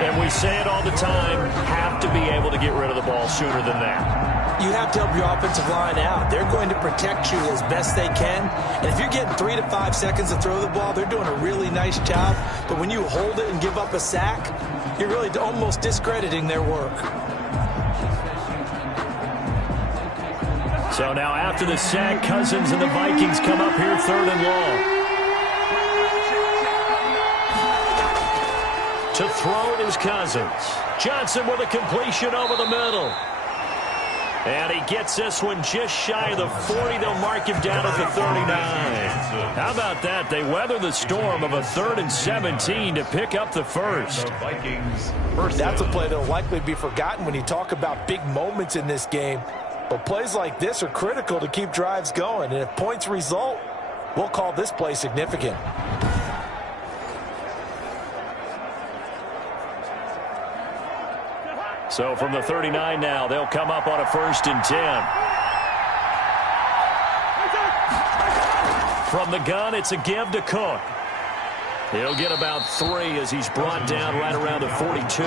And we say it all the time, have to be able to get rid of the ball sooner than that. You have to help your offensive line out. They're going to protect you as best they can. And if you're getting 3 to 5 seconds to throw the ball, they're doing a really nice job. But when you hold it and give up a sack, you're really almost discrediting their work. So now after the sack, Cousins and the Vikings come up here 3rd and long. To throw is Cousins. Johnson with a completion over the middle. And he gets this one just shy of the 40. They'll mark him down at the 39. How about that? They weather the storm of a 3rd and 17 to pick up the first. That's a play that will likely be forgotten when you talk about big moments in this game. But plays like this are critical to keep drives going. And if points result, we'll call this play significant. So from the 39 now, they'll come up on a 1st and 10. From the gun, it's a give to Cook. He'll get about 3 as he's brought down right around the 42.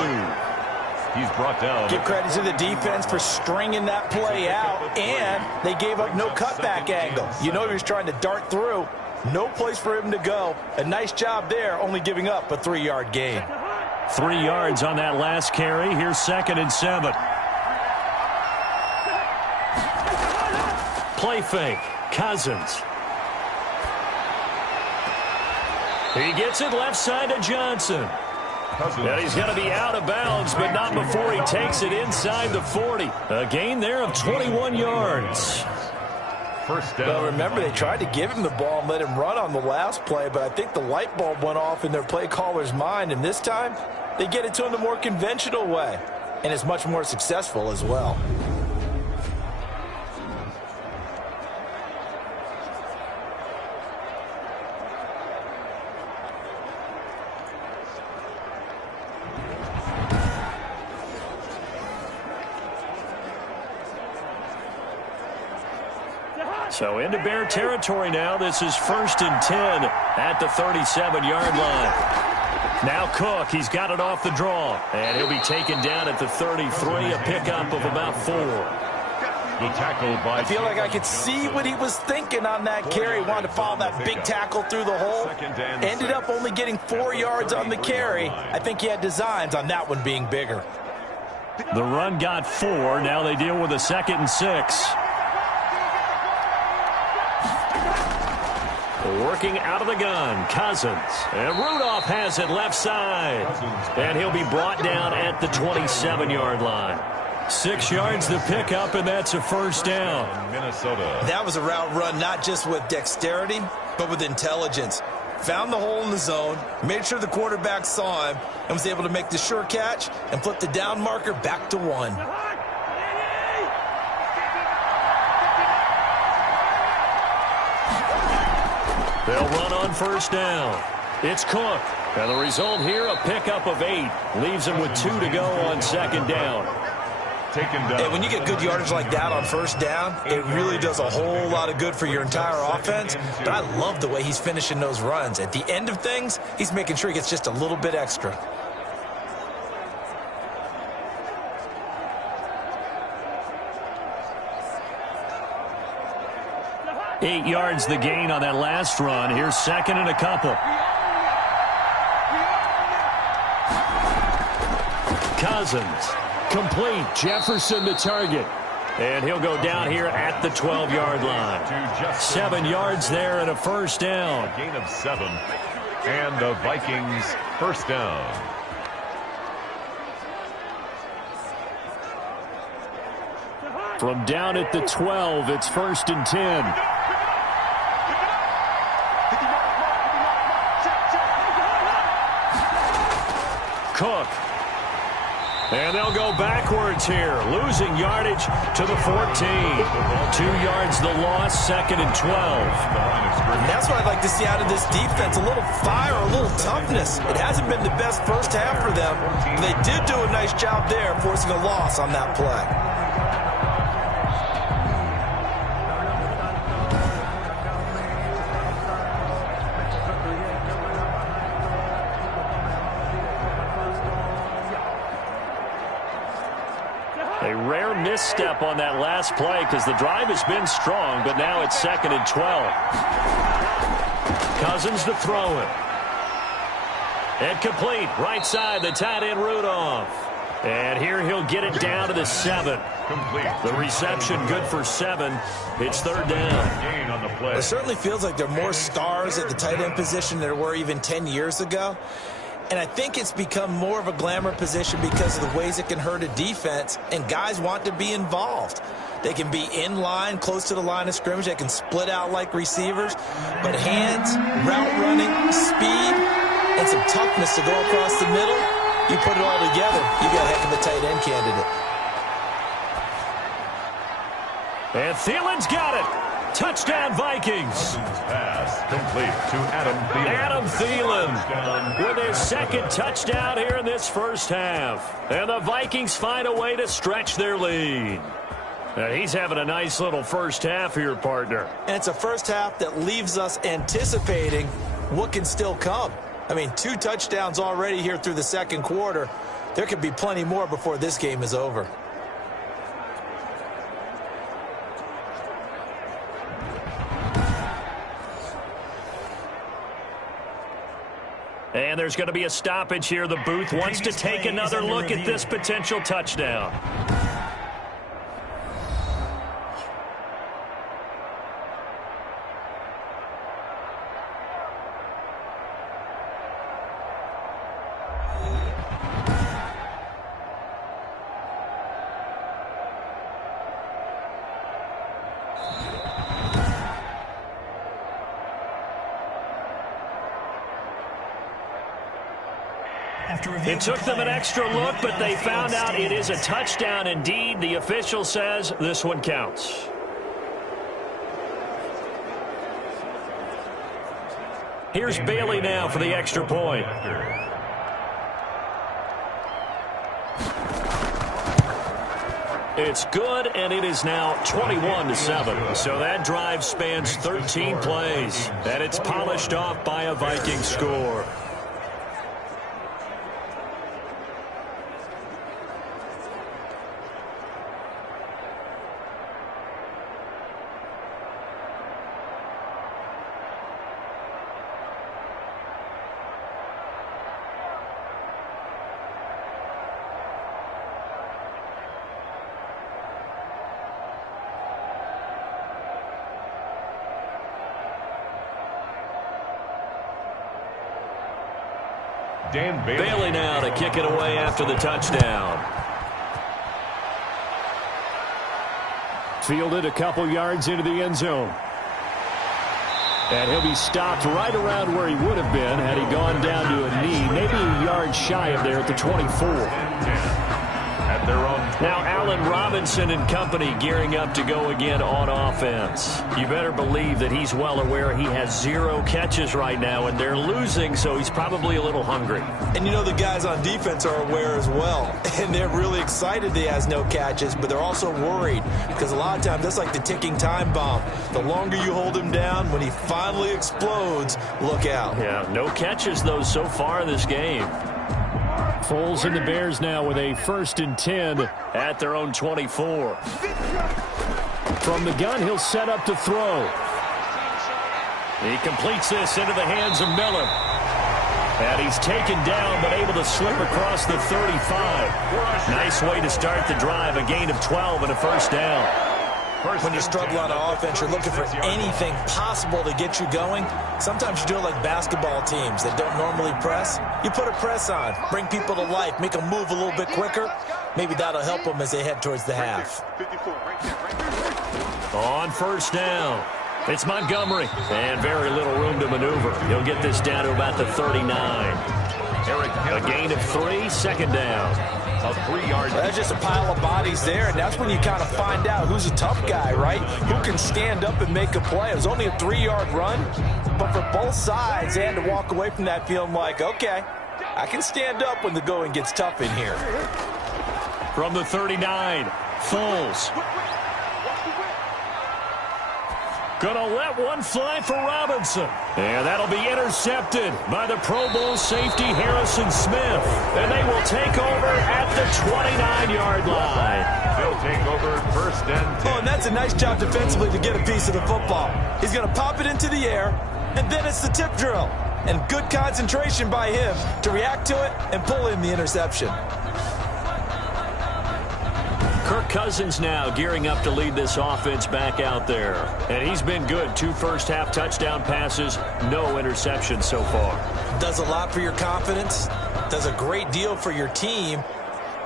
He's brought down. Give credit to the defense for stringing that play out, and they gave up no cutback angle. You know he was trying to dart through. No place for him to go. A nice job there, only giving up a 3-yard gain. 3 yards on that last carry. Here's 2nd and 7. Play fake. Cousins. He gets it left side to Johnson. And he's going to be out of bounds, but not before he takes it inside the 40. A gain there of 21 yards. First down. Well, remember, they tried to give him the ball and let him run on the last play, but I think the light bulb went off in their play caller's mind, and this time they get it to him the more conventional way, and it's much more successful as well. So into Bear territory now. This is 1st and 10 at the 37-yard line. Now Cook, he's got it off the draw. And he'll be taken down at the 33, a pickup of about 4. The tackle by I feel like I could see what he was thinking on that carry. Wanted to follow that big tackle through the hole. Ended up only getting 4 yards on the carry. I think he had designs on that one being bigger. The run got 4. Now they deal with a 2nd and 6. Working out of the gun, Cousins. And Rudolph has it left side. And he'll be brought down at the 27-yard line. 6 yards the pickup, and that's a first down. Minnesota. That was a route run not just with dexterity, but with intelligence. Found the hole in the zone, made sure the quarterback saw him, and was able to make the sure catch and flip the down marker back to 1. They'll run on first down. It's Cook. And the result here, a pickup of 8. Leaves him with 2 to go on 2nd down. Taken down. And when you get good yardage like that on first down, it really does a whole lot of good for your entire offense. But I love the way he's finishing those runs. At the end of things, he's making sure he gets just a little bit extra. Eight yards the gain on that last run. Here's 2nd and a couple. Cousins. Complete. Jefferson the target. And he'll go down here at the 12-yard line. 7 yards there and a first down. A gain of 7. And the Vikings first down. From down at the 12, it's 1st and 10. Cook. And they'll go backwards here, losing yardage to the 14. 2 yards the loss, 2nd and 12. And that's what I'd like to see out of this defense, a little fire, a little toughness. It hasn't been the best first half for them, but they did do a nice job there, forcing a loss on that play. A rare misstep on that last play because the drive has been strong, but now it's 2nd and 12. Cousins to throw it. And complete. Right side, the tight end Rudolph. And here he'll get it down to the 7. Complete. The reception good for 7. It's 3rd down. Gain on the play. It certainly feels like there are more stars at the tight end position than there were even 10 years ago. And I think it's become more of a glamour position because of the ways it can hurt a defense, and guys want to be involved. They can be in line, close to the line of scrimmage. They can split out like receivers. But hands, route running, speed, and some toughness to go across the middle, you put it all together, you got a heck of a tight end candidate. And Thielen's got it. Touchdown, Vikings. Pass complete to Adam Thielen. Adam Thielen with his 2nd touchdown here in this first half. And the Vikings find a way to stretch their lead. Now, he's having a nice little first half here, partner. And it's a first half that leaves us anticipating what can still come. I mean, 2 touchdowns already here through the 2nd quarter. There could be plenty more before this game is over. And there's going to be a stoppage here. The booth wants to take another look at this potential touchdown. It took them an extra look, but they found out it is a touchdown indeed. The official says this one counts. Here's Bailey now for the extra point. It's good, and it is now 21-7. So that drive spans 13 plays, and it's polished off by a Viking score. Bailey now to kick it away after the touchdown. Fielded a couple yards into the end zone. And he'll be stopped right around where he would have been had he gone down to a knee, maybe a yard shy of there at the 24. Now Allen Robinson and company gearing up to go again on offense. You better believe that he's well aware he has 0 catches right now, and they're losing, so he's probably a little hungry. And you know the guys on defense are aware as well. And they're really excited that he has no catches, but they're also worried because a lot of times that's like the ticking time bomb. The longer you hold him down, when he finally explodes, look out. Yeah, no catches, though, so far this game. Foles and the Bears now with a 1st and 10 at their own 24. From the gun, he'll set up to throw. He completes this into the hands of Miller. And he's taken down but able to slip across the 35. Nice way to start the drive, a gain of 12 and a 1st down. When you struggle on offense, you're looking for anything possible to get you going. Sometimes you do it like basketball teams that don't normally press. You put a press on, bring people to life, make them move a little bit quicker. Maybe that'll help them as they head towards the half. On 1st down, it's Montgomery. And very little room to maneuver. He'll get this down to about the 39. A gain of 3, 2nd down. A 3-yard. That's just a pile of bodies there, and that's when you kind of find out who's a tough guy, right? Who can stand up and make a play. It was only a 3-yard run, but for both sides, they had to walk away from that feeling like, okay, I can stand up when the going gets tough in here. From the 39, Foles. Gonna let one fly for Robinson. And that'll be intercepted by the Pro Bowl safety Harrison Smith. And they will take over at the 29-yard line. They'll take over 1st and 10. Oh, and that's a nice job defensively to get a piece of the football. He's going to pop it into the air, and then it's the tip drill. And good concentration by him to react to it and pull in the interception. Kirk Cousins now gearing up to lead this offense back out there. And he's been good. 2 first-half touchdown passes, no interceptions so far. Does a lot for your confidence, does a great deal for your team,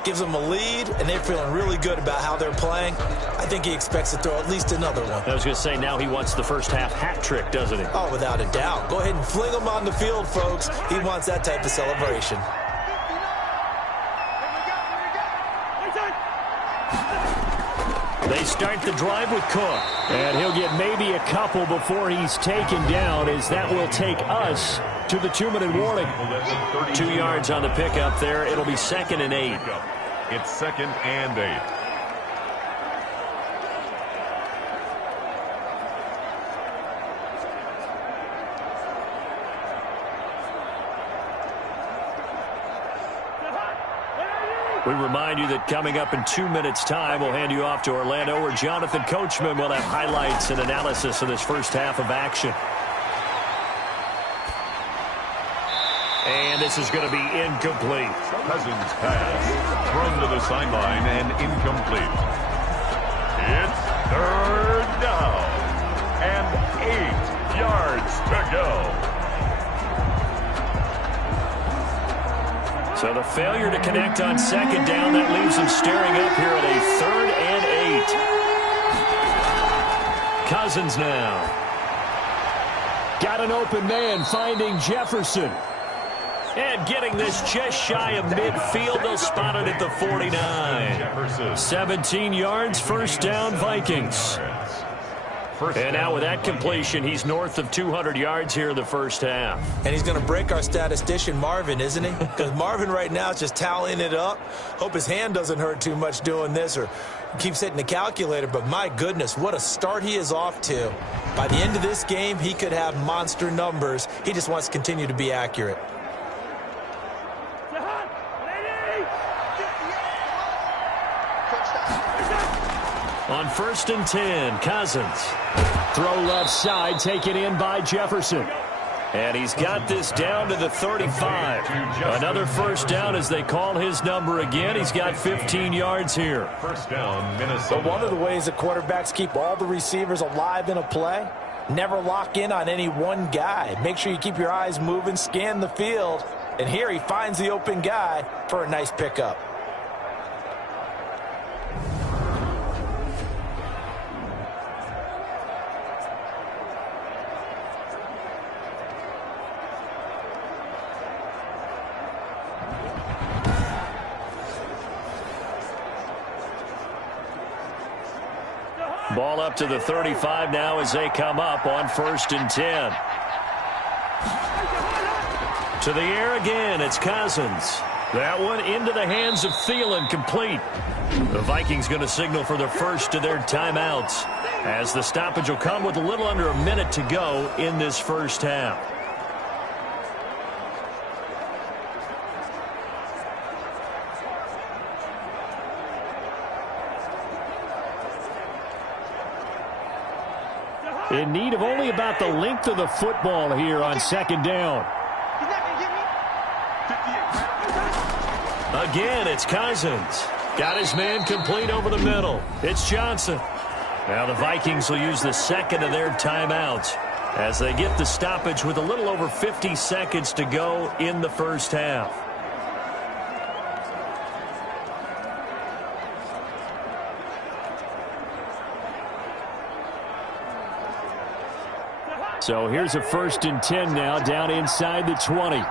gives them a lead, and they're feeling really good about how they're playing. I think he expects to throw at least another one. I was going to say, now he wants the first-half hat trick, doesn't he? Oh, without a doubt. Go ahead and fling him on the field, folks. He wants that type of celebration. They start the drive with Cook. And he'll get maybe a couple before he's taken down, as that will take us to the 2-minute warning. 2 yards on the pickup there. It'll be 2nd and 8. It's 2nd and 8. We remind you that coming up in 2 minutes' time, we'll hand you off to Orlando, where Jonathan Coachman will have highlights and analysis of this first half of action. And this is going to be incomplete. Cousins pass. Thrown to the sideline and incomplete. It's 3rd down. And 8 yards to go. So the failure to connect on 2nd down, that leaves him staring up here at a 3rd and 8. Cousins now. Got an open man finding Jefferson. And getting this just shy of midfield, they'll spot it at the 49. 17 yards, 1st down, Vikings. And now with that completion, he's north of 200 yards here in the first half. And he's going to break our statistician, Marvin, isn't he? Because Marvin right now is just tallying it up. Hope his hand doesn't hurt too much doing this or keeps hitting the calculator. But my goodness, what a start he is off to. By the end of this game, he could have monster numbers. He just wants to continue to be accurate. On 1st and 10, Cousins. Throw left side, taken in by Jefferson. And he's got this down to the 35. Another 1st down as they call his number again. He's got 15 yards here. 1st down, Minnesota. But one of the ways that quarterbacks keep all the receivers alive in a play, never lock in on any one guy. Make sure you keep your eyes moving, scan the field, And here he finds the open guy for a nice pickup. Ball up to the 35 now as they come up on 1st and 10. To the air again, it's Cousins. That one into the hands of Thielen, complete. The Vikings going to signal for the first of their timeouts, as the stoppage will come with a little under a minute to go in this first half. In need of only about the length of the football here on 2nd down. Again, it's Cousins. Got his man complete over the middle. It's Johnson. Now the Vikings will use the second of their timeouts as they get the stoppage with a little over 50 seconds to go in the first half. So here's a 1st and 10 now, down inside the 20.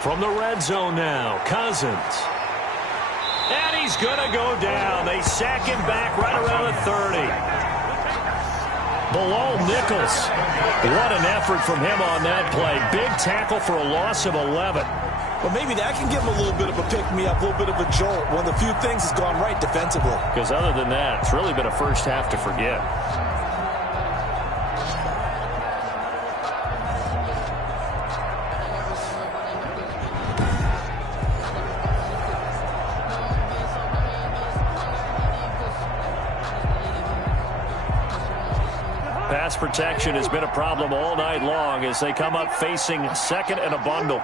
From the red zone now, Cousins. And he's going to go down. They sack him back right around the 30. Below Nichols. What an effort from him on that play. Big tackle for a loss of 11. Well, maybe that can give him a little bit of a pick-me-up, a little bit of a jolt. One of the few things that's gone right defensively. Because other than that, it's really been a first half to forget. Pass protection has been a problem all night long as they come up facing 2nd and a bundle.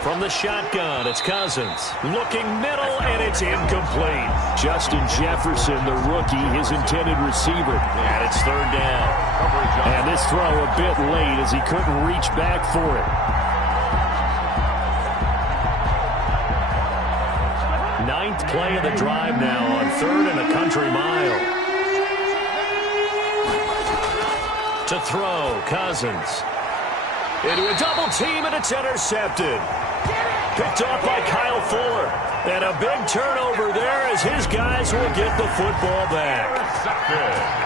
From the shotgun, it's Cousins. Looking middle, and it's incomplete. Justin Jefferson, the rookie, his intended receiver. And it's 3rd down. And this throw a bit late as he couldn't reach back for it. 9th play of the drive now on 3rd and a country mile. To throw, Cousins. Into a double team, and it's intercepted. Picked off by Kyle Fuller. And a big turnover there as his guys will get the football back.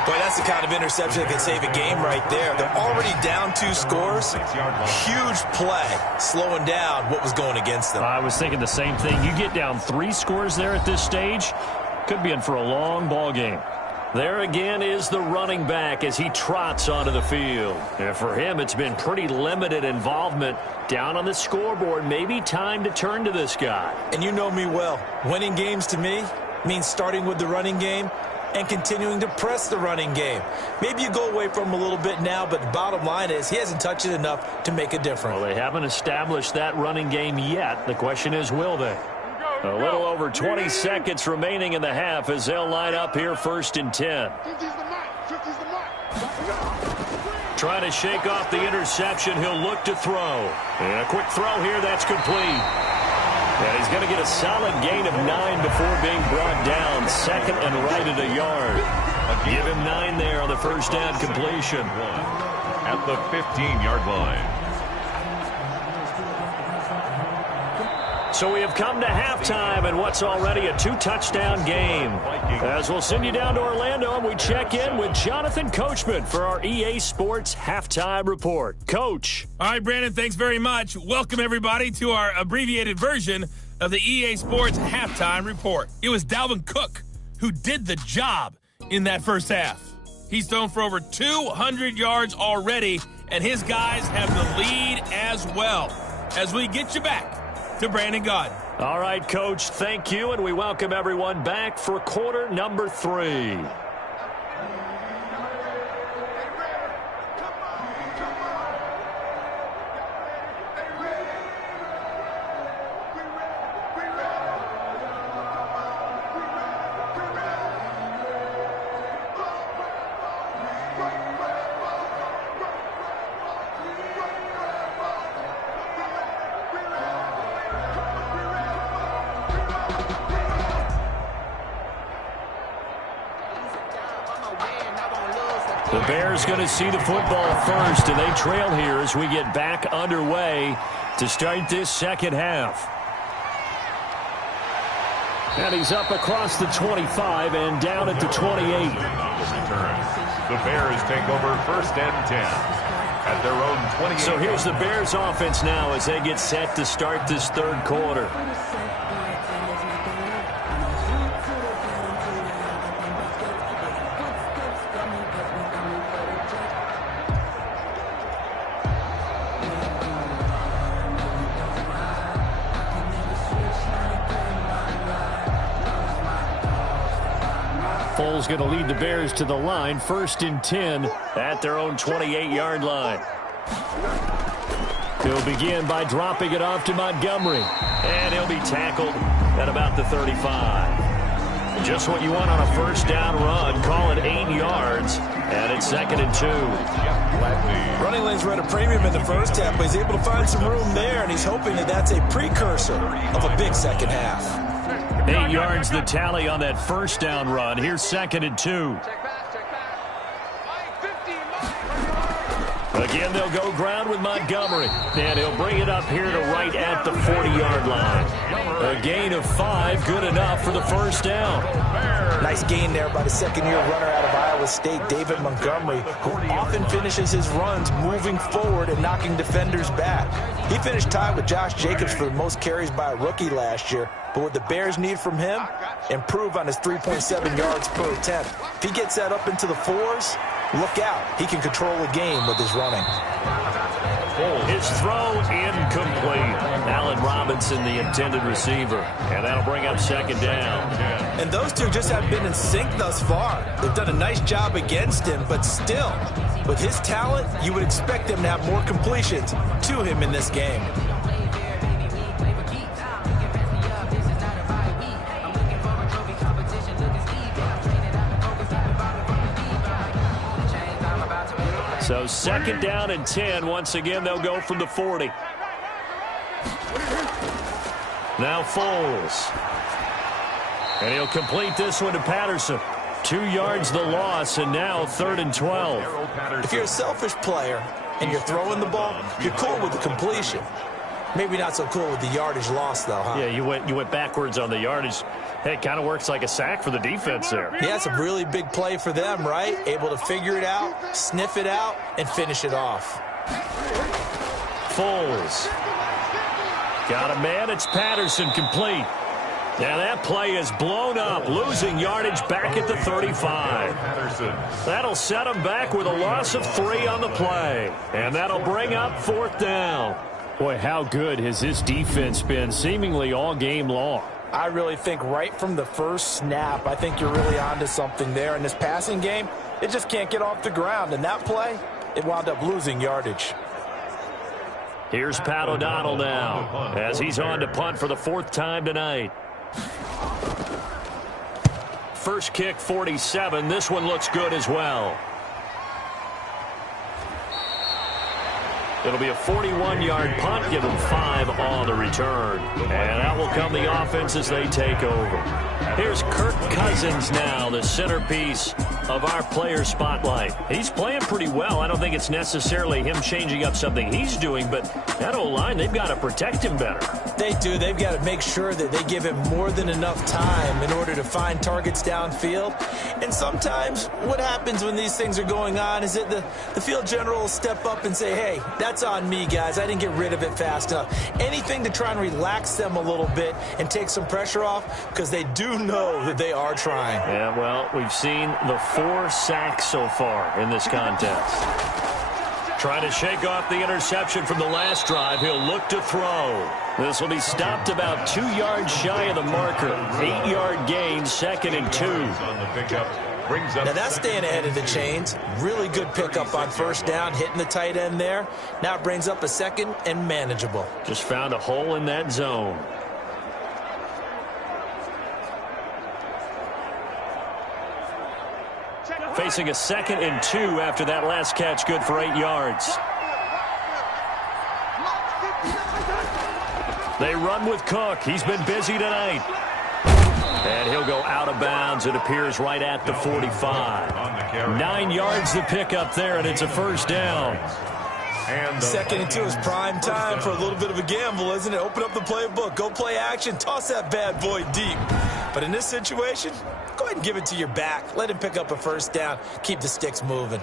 Boy, that's the kind of interception that can save a game right there. They're already down 2 scores. Huge play, slowing down what was going against them. I was thinking the same thing. You get down 3 scores there at this stage, could be in for a long ball game. There again is the running back as he trots onto the field. And for him, it's been pretty limited involvement down on the scoreboard. Maybe time to turn to this guy. And you know me well. Winning games to me means starting with the running game and continuing to press the running game. Maybe you go away from him a little bit now, but the bottom line is he hasn't touched it enough to make a difference. Well, they haven't established that running game yet. The question is, will they? A little over 20 seconds remaining in the half as they'll line up here 1st and 10. Trying to shake off the interception. He'll look to throw. And a quick throw here. That's complete. And he's going to get a solid gain of 9 before being brought down. 2nd and right at a yard. Give him 9 there on the first down completion. At the 15-yard line. So we have come to halftime in what's already a 2-touchdown game. As we'll send you down to Orlando, and we check in with Jonathan Coachman for our EA Sports Halftime Report. Coach. All right, Brandon, thanks very much. Welcome, everybody, to our abbreviated version of the EA Sports Halftime Report. It was Dalvin Cook who did the job in that first half. He's thrown for over 200 yards already, and his guys have the lead as well. As we get you back to Brandon Gaudin. All right, Coach, thank you, and we welcome everyone back for quarter number 3. The Bears going to see the football first, and they trail here as we get back underway to start this second half. And he's up across the 25 and down at the 28. The Bears take over 1st and 10 at their own 28. So here's the Bears offense now as they get set to start this third quarter. Foles going to lead the Bears to the line, 1st and 10 at their own 28-yard line. He'll begin by dropping it off to Montgomery, and he'll be tackled at about the 35. Just what you want on a first down run. Call it 8 yards, and it's 2nd and 2. Running lanes were at a premium in the first half, but he's able to find some room there, and he's hoping that that's a precursor of a big second half. 8 yards the tally on that first down run. Here's 2nd and 2. Again, they'll go ground with Montgomery, and he'll bring it up here to right at the 40-yard line. A gain of 5, good enough for the first down. Nice gain there by the second-year runner out of Iowa State, David Montgomery, who often finishes his runs moving forward and knocking defenders back. He finished tied with Josh Jacobs for the most carries by a rookie last year, but what the Bears need from him, improve on his 3.7 yards per attempt. If he gets that up into the 4s, look out. He can control the game with his running. His throw incomplete. Allen Robinson, the intended receiver. And that'll bring up 2nd down. And those two just have been in sync thus far. They've done a nice job against him, but still, with his talent, you would expect him to have more completions to him in this game. So 2nd down and 10. Once again, they'll go from the 40. Now Foles. And he'll complete this one to Patterson. 2 yards the loss, and now 3rd and 12. If you're a selfish player and you're throwing the ball, you're cool with the completion. Maybe not so cool with the yardage loss, though, huh? Yeah, you went backwards on the yardage. Hey, it kind of works like a sack for the defense there. Yeah, it's a really big play for them, right? Able to figure it out, sniff it out, and finish it off. Foles. Got a man. It's Patterson, complete. Now that play is blown up, losing yardage back at the 35. That'll set him back with a loss of 3 on the play. And that'll bring up 4th down. Boy, how good has this defense been seemingly all game long? I really think right from the first snap, I think you're really onto something there. In this passing game, it just can't get off the ground. And that play, it wound up losing yardage. Here's Pat O'Donnell now as he's on to punt for the 4th time tonight. First kick, 47. This one looks good as well. It'll be a 41-yard punt, give them 5 on the return. And out will come the offense as they take over. Here's Kirk Cousins now, the centerpiece of our player spotlight. He's playing pretty well. I don't think it's necessarily him changing up something he's doing, but that O-line, they've got to protect him better. They do. They've got to make sure that they give him more than enough time in order to find targets downfield. And sometimes what happens when these things are going on is that the field general will step up and say, hey, that's on me, guys. I didn't get rid of it fast enough. Anything to try and relax them a little bit and take some pressure off, because they do know that they are trying. Yeah, well, we've seen the 4 sacks so far in this contest. Trying to shake off the interception from the last drive. He'll look to throw. This will be stopped about 2 yards shy of the marker. 8-yard gain, 2nd and 2. Now that's staying ahead of the chains. Really good pickup on first down, hitting the tight end there. Now it brings up a 2nd and manageable. Just found a hole in that zone. Facing a 2nd and 2 after that last catch, good for 8 yards. They run with Cook. He's been busy tonight. And he'll go out of bounds. It appears right at the 45. 9 yards to pick up there, and it's a first down. Second and 2 is prime time for a little bit of a gamble, isn't it? Open up the playbook, go play action, toss that bad boy deep. But in this situation, go ahead and give it to your back. Let him pick up a first down. Keep the sticks moving.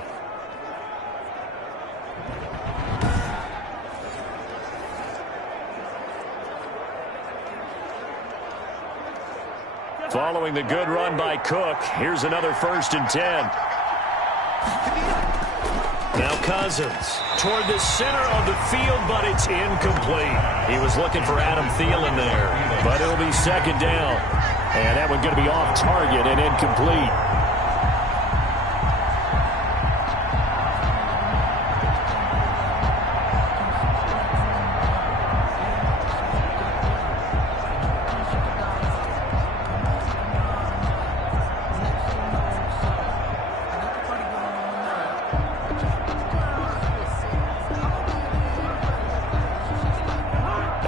Following the good run by Cook, here's another 1st and 10. Now Cousins toward the center of the field, but it's incomplete. He was looking for Adam Thielen there, but it'll be 2nd down. And that one going to be off target and incomplete.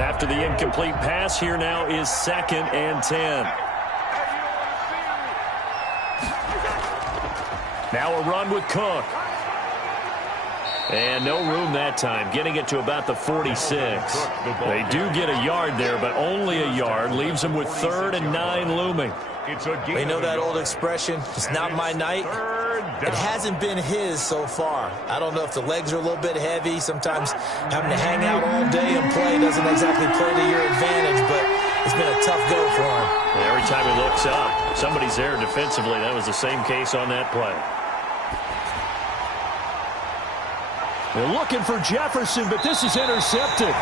After the incomplete pass, here now is 2nd and 10. Now a run with Cook. And no room that time, getting it to about the 46. They do get a yard there, but only a yard. Leaves them with 3rd and 9 looming. You know that old expression, it's not my night? It hasn't been his so far. I don't know if the legs are a little bit heavy. Sometimes having to hang out all day and play doesn't exactly play to your advantage, but it's been a tough go for him. Every time he looks up, somebody's there defensively. That was the same case on that play. They're looking for Jefferson, but this is intercepted.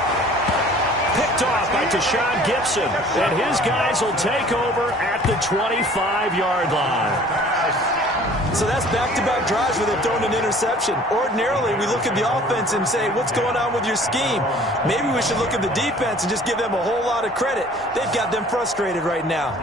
Picked off by Tashawn Gibson, and his guys will take over at the 25-yard line. So that's back-to-back drives where they've thrown an interception. Ordinarily, we look at the offense and say, what's going on with your scheme? Maybe we should look at the defense and just give them a whole lot of credit. They've got them frustrated right now.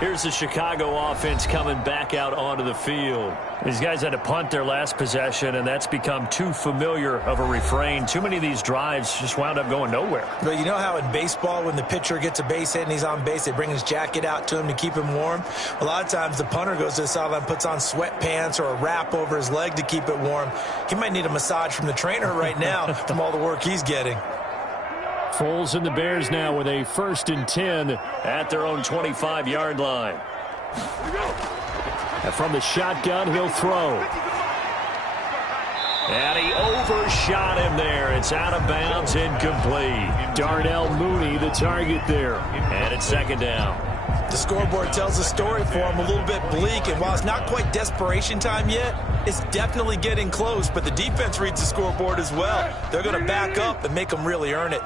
Here's the Chicago offense coming back out onto the field. These guys had to punt their last possession, and that's become too familiar of a refrain. Too many of these drives just wound up going nowhere. But you know how in baseball, when the pitcher gets a base hit and he's on base, they bring his jacket out to him to keep him warm? A lot of times the punter goes to the sideline, puts on sweatpants or a wrap over his leg to keep it warm. He might need a massage from the trainer right now from all the work he's getting. Foles and the Bears now with a 1st and 10 at their own 25-yard line. And from the shotgun, he'll throw. And he overshot him there. It's out of bounds, incomplete. Darnell Mooney, the target there. And it's 2nd down. The scoreboard tells the story for him, a little bit bleak, and while it's not quite desperation time yet, it's definitely getting close, but the defense reads the scoreboard as well. They're going to back up and make them really earn it.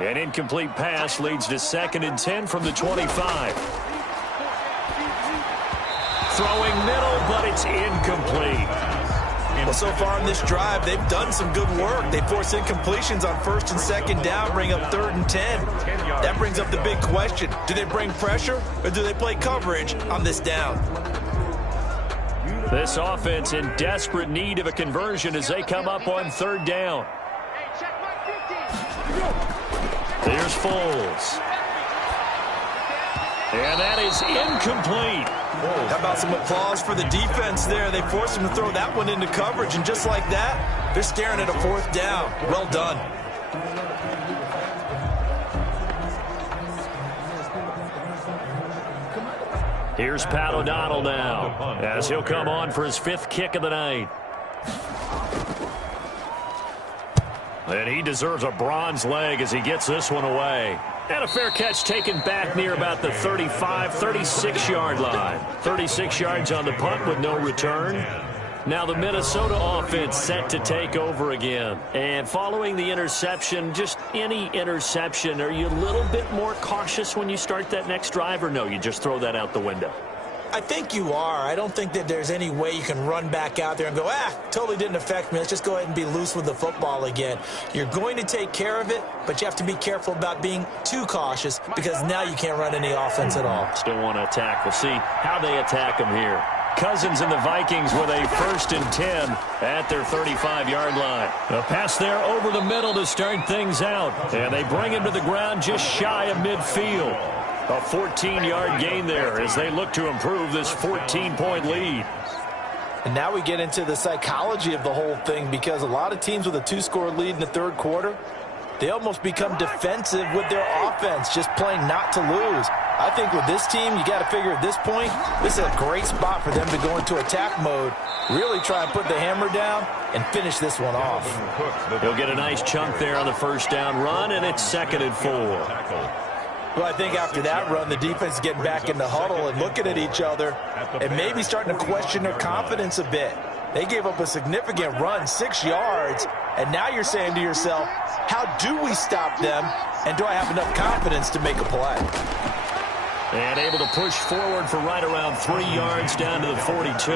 An incomplete pass leads to 2nd and 10 from the 25. Throwing middle, but it's incomplete. Well, so far in this drive, they've done some good work. They force incompletions on 1st and 2nd down, bring up 3rd and 10. That brings up the big question. Do they bring pressure, or do they play coverage on this down? This offense in desperate need of a conversion as they come up on 3rd down. There's Foles. And that is incomplete. How about some applause for the defense there? They forced him to throw that one into coverage, and just like that, they're staring at a 4th down. Well done. Here's Pat O'Donnell now as he'll come on for his 5th kick of the night. And he deserves a bronze leg as he gets this one away. And a fair catch taken back near about the 35, 36-yard line. 36 yards on the punt with no return. Now the Minnesota offense set to take over again. And following the interception, just any interception, are you a little bit more cautious when you start that next drive, or no, you just throw that out the window? I think you are. I don't think that there's any way you can run back out there and go, totally didn't affect me. Let's just go ahead and be loose with the football again. You're going to take care of it, but you have to be careful about being too cautious because now you can't run any offense at all. Still want to attack. We'll see how they attack him here. Cousins and the Vikings with a 1st and 10 at their 35-yard line. A pass there over the middle to start things out. And they bring him to the ground just shy of midfield. A 14-yard gain there as they look to improve this 14-point lead. And now we get into the psychology of the whole thing, because a lot of teams with a 2-score lead in the third quarter, they almost become defensive with their offense, just playing not to lose. I think with this team, you got to figure at this point, this is a great spot for them to go into attack mode, really try and put the hammer down and finish this one off. He'll get a nice chunk there on the first down run, and it's 2nd and 4. Well, I think after that run, the defense is getting back in the huddle and looking at each other and maybe starting to question their confidence a bit. They gave up a significant run, 6 yards, and now you're saying to yourself, how do we stop them, and do I have enough confidence to make a play? And able to push forward for right around 3 yards down to the 42.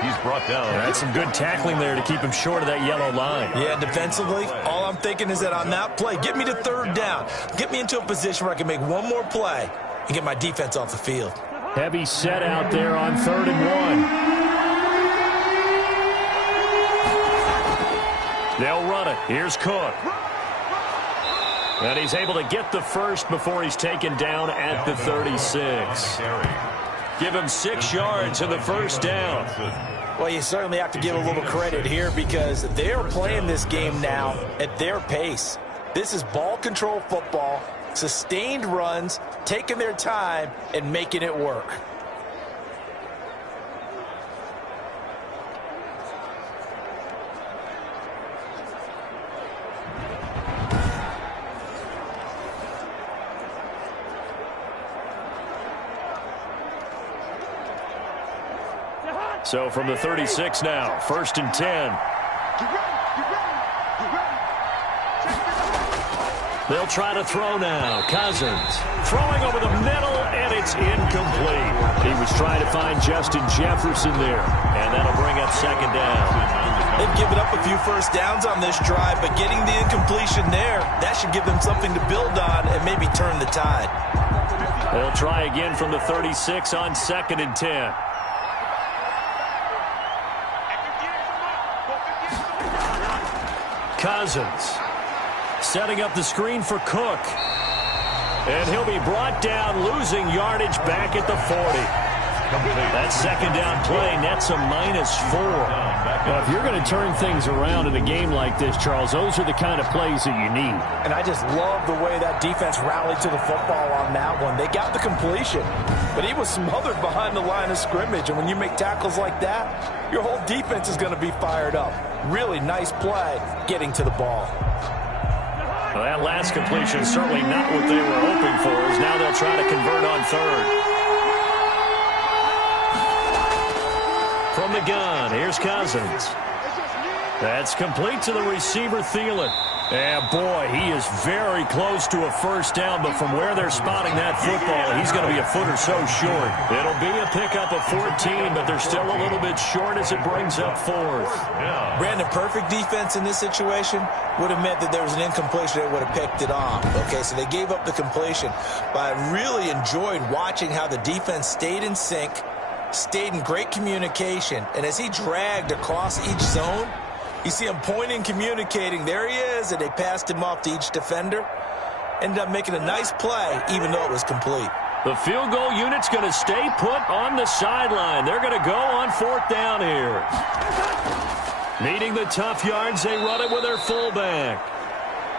He's brought down. That's some good tackling there to keep him short of that yellow line. Yeah, defensively, all I'm thinking is that on that play, get me to 3rd down. Get me into a position where I can make one more play and get my defense off the field. Heavy set out there on 3rd and 1. They'll run it. Here's Cook. And he's able to get the first before he's taken down at the 36. Give him 6 yards in the first down. Well, you certainly have to give a little credit here, because they're playing this game now at their pace. This is ball control football, sustained runs, taking their time and making it work. So from the 36 now, 1st and 10. They'll try to throw now. Cousins throwing over the middle, and it's incomplete. He was trying to find Justin Jefferson there, and that'll bring up 2nd down. They've given up a few first downs on this drive, but getting the incompletion there, that should give them something to build on and maybe turn the tide. They'll try again from the 36 on 2nd and 10. Cousins setting up the screen for Cook. And he'll be brought down, losing yardage back at the 40. That 2nd down play nets a -4. Well, if you're going to turn things around in a game like this, Charles, those are the kind of plays that you need. And I just love the way that defense rallied to the football on that one. They got the completion, but he was smothered behind the line of scrimmage. And when you make tackles like that, your whole defense is going to be fired up. Really nice play getting to the ball. Well, that last completion is certainly not what they were hoping for, as now they'll try to convert on 3rd. From the gun, here's Cousins. That's complete to the receiver, Thielen. And boy, he is very close to a first down, but from where they're spotting that football, he's going to be a foot or so short. It'll be a pickup of 14, but they're still a little bit short as it brings up 4th. Brandon, perfect defense in this situation would have meant that there was an incompletion that would have picked it off. Okay, so they gave up the completion, but I really enjoyed watching how the defense stayed in sync, stayed in great communication, and as he dragged across each zone, you see him pointing, communicating. There he is, and they passed him off to each defender. Ended up making a nice play, even though it was complete. The field goal unit's going to stay put on the sideline. They're going to go on 4th down here. Needing the tough yards, they run it with their fullback.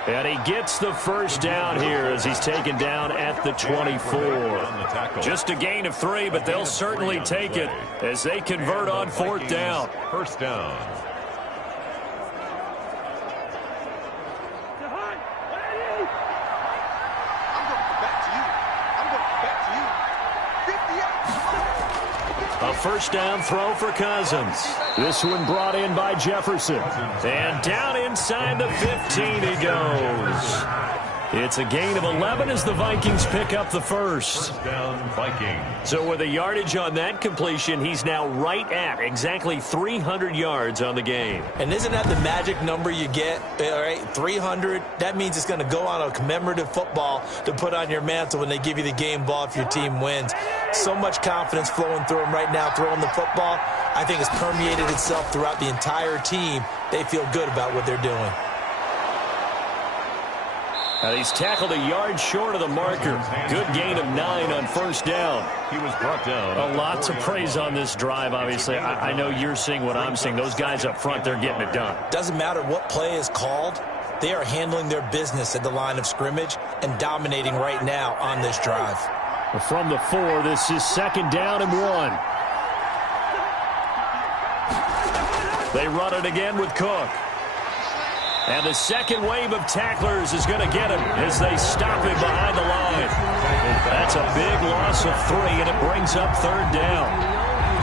And he gets the first down here as he's taken down at the 24. Just a gain of 3, but they'll certainly take it as they convert on 4th down. First down. A first down throw for Cousins. This one brought in by Jefferson. And down inside the 15 he goes. It's a gain of 11 as the Vikings pick up the first. First down, Vikings. So with a yardage on that completion, he's now right at exactly 300 yards on the game. And isn't that the magic number you get? All right, 300. That means it's going to go on a commemorative football to put on your mantle when they give you the game ball if your team wins. So much confidence flowing through him right now, throwing the football. I think it's permeated itself throughout the entire team. They feel good about what they're doing. And he's tackled a yard short of the marker. Good gain of 9 on first down. He was brought down. A lot to praise on this drive, obviously. I know you're seeing what I'm seeing. Those guys up front, they're getting it done. Doesn't matter what play is called. They are handling their business at the line of scrimmage and dominating right now on this drive. From the 4, this is 2nd down and 1. They run it again with Cook. And the second wave of tacklers is going to get him as they stop him behind the line. That's a big loss of 3, and it brings up 3rd down.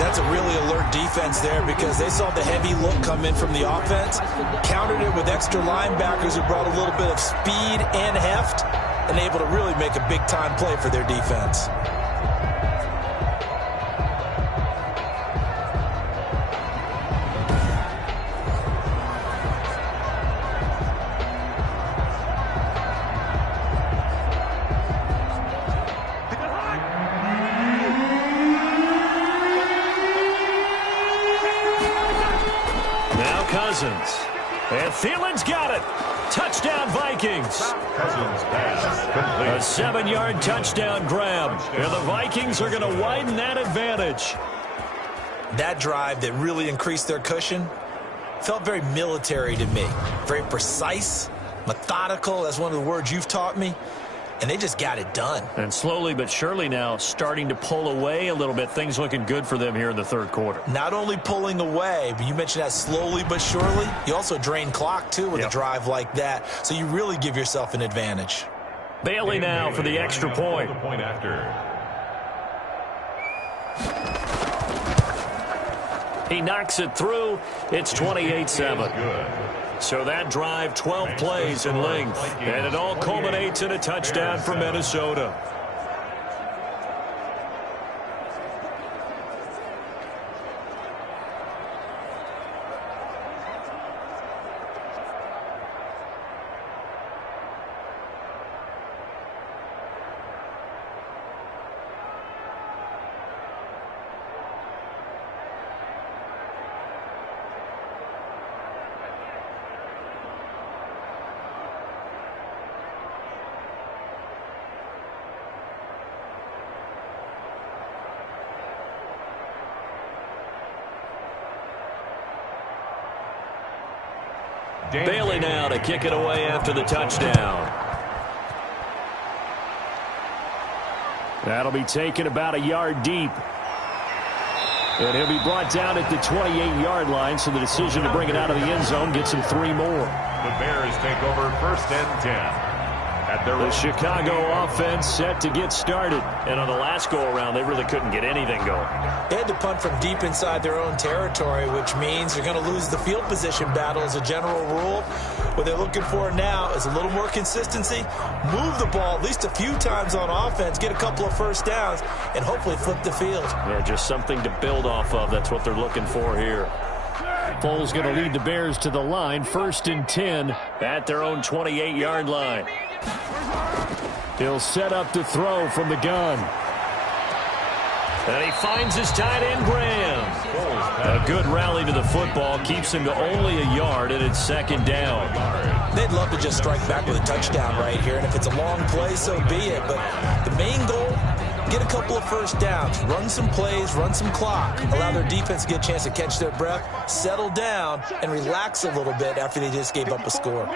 That's a really alert defense there because they saw the heavy look come in from the offense, countered it with extra linebackers who brought a little bit of speed and heft, and able to really make a big-time play for their defense. And Thielen's got it. Touchdown, Vikings. Cousins pass. A 7-yard touchdown grab. And the Vikings are going to widen that advantage. That drive that really increased their cushion felt very military to me. Very precise, methodical. That's one of the words you've taught me. And they just got it done. And slowly but surely now starting to pull away a little bit. Things looking good for them here in the 3rd quarter. Not only pulling away, but you mentioned that slowly but surely. You also drain clock, too, with a drive like that. So you really give yourself an advantage. Bailey now for the extra point. The point after. He knocks it through. It's 28-7. So that drive, 12 plays in length. And it all culminates in a touchdown for Minnesota. Bailey now to kick it away after the touchdown. That'll be taken about a yard deep. And he'll be brought down at the 28-yard line, so the decision to bring it out of the end zone gets him 3 more. The Bears take over 1st and 10. The Chicago offense set to get started. And on the last go-around, they really couldn't get anything going. They had to punt from deep inside their own territory, which means they're going to lose the field position battle as a general rule. What they're looking for now is a little more consistency, move the ball at least a few times on offense, get a couple of first downs, and hopefully flip the field. Yeah, just something to build off of. That's what they're looking for here. Foles going to lead the Bears to the line, 1st and 10. At their own 28-yard line. He'll set up to throw from the gun. And he finds his tight end, Graham. A good rally to the football keeps him to only a yard, and it's 2nd down. They'd love to just strike back with a touchdown right here, and if it's a long play, so be it. But the main goal, get a couple of first downs, run some plays, run some clock, allow their defense to get a chance to catch their breath, settle down, and relax a little bit after they just gave up a score.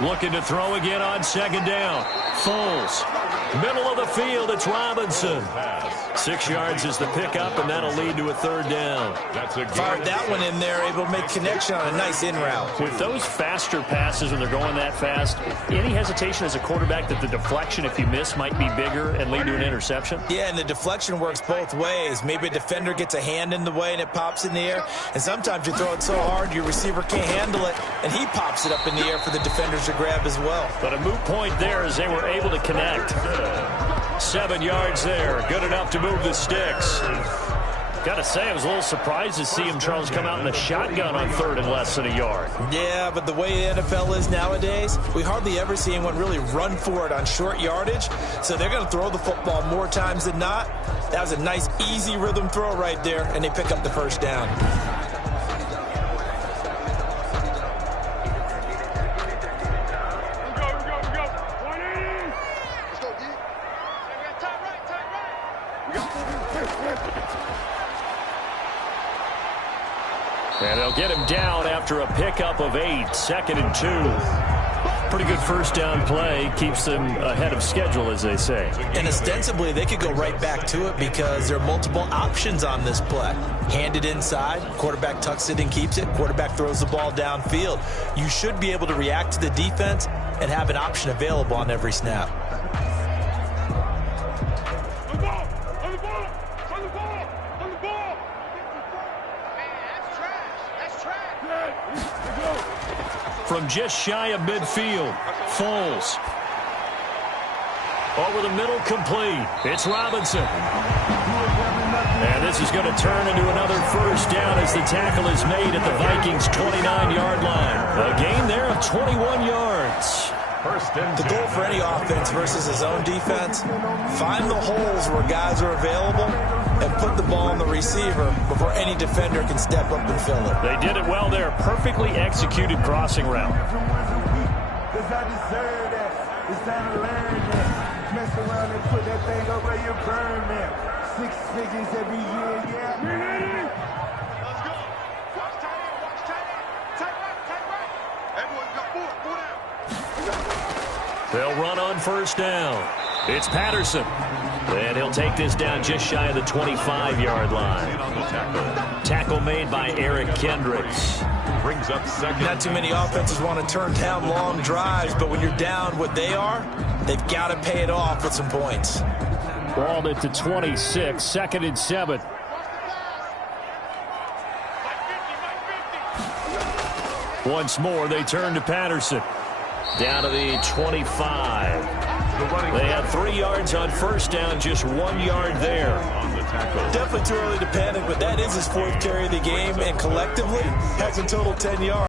Looking to throw again on 2nd down. Foles. Middle of the field, it's Robinson. 6 yards is the pickup, and that'll lead to a 3rd down. Fired that one in there, able to make connection on a nice in route. With those faster passes when they're going that fast, any hesitation as a quarterback that the deflection, if you miss, might be bigger and lead to an interception? Yeah, and the deflection works both ways. Maybe a defender gets a hand in the way and it pops in the air, and sometimes you throw it so hard your receiver can't handle it, and he pops it up in the air for the defenders to grab as well. But a moot point there as they were able to connect. 7 yards there, good enough to move the sticks. Gotta say, I was a little surprised to see him, Charles, come out in a shotgun on 3rd and less than a yard. Yeah, but the way the NFL is nowadays, we hardly ever see anyone really run for it on short yardage. So they're going to throw the football more times than not. That was a nice, easy rhythm throw right there, and they pick up the first down. And they'll get him down after a pickup of 8, 2nd and 2. Pretty good first down play. Keeps them ahead of schedule, as they say. And ostensibly, they could go right back to it because there are multiple options on this play. Hand it inside, quarterback tucks it and keeps it, quarterback throws the ball downfield. You should be able to react to the defense and have an option available on every snap. From just shy of midfield, Foles. Over the middle, complete. It's Robinson. And this is going to turn into another first down as the tackle is made at the Vikings' 29-yard line. A gain there of 21 yards. The goal for any offense versus his own defense, find the holes where guys are available and put the ball on the receiver before any defender can step up and fill it. They did it well there. Perfectly executed crossing route. Mess around and put that thing up where you burn them. 6 figures every year, yeah. Let's go. Watch tight end, watch tight end. Tight right. Everyone got four down. They'll run on first down. It's Patterson. And he'll take this down just shy of the 25-yard line. Tackle made by Eric Kendricks. Brings up second. Not too many offenses want to turn down long drives, but when you're down what they are, they've got to pay it off with some points. Balled at the 26, 2nd and 7. Once more, they turn to Patterson. Down to the 25. They had 3 yards on first down, just 1 yard there. Definitely too early to panic, but that is his 4th carry of the game, and collectively has a total 10 yards.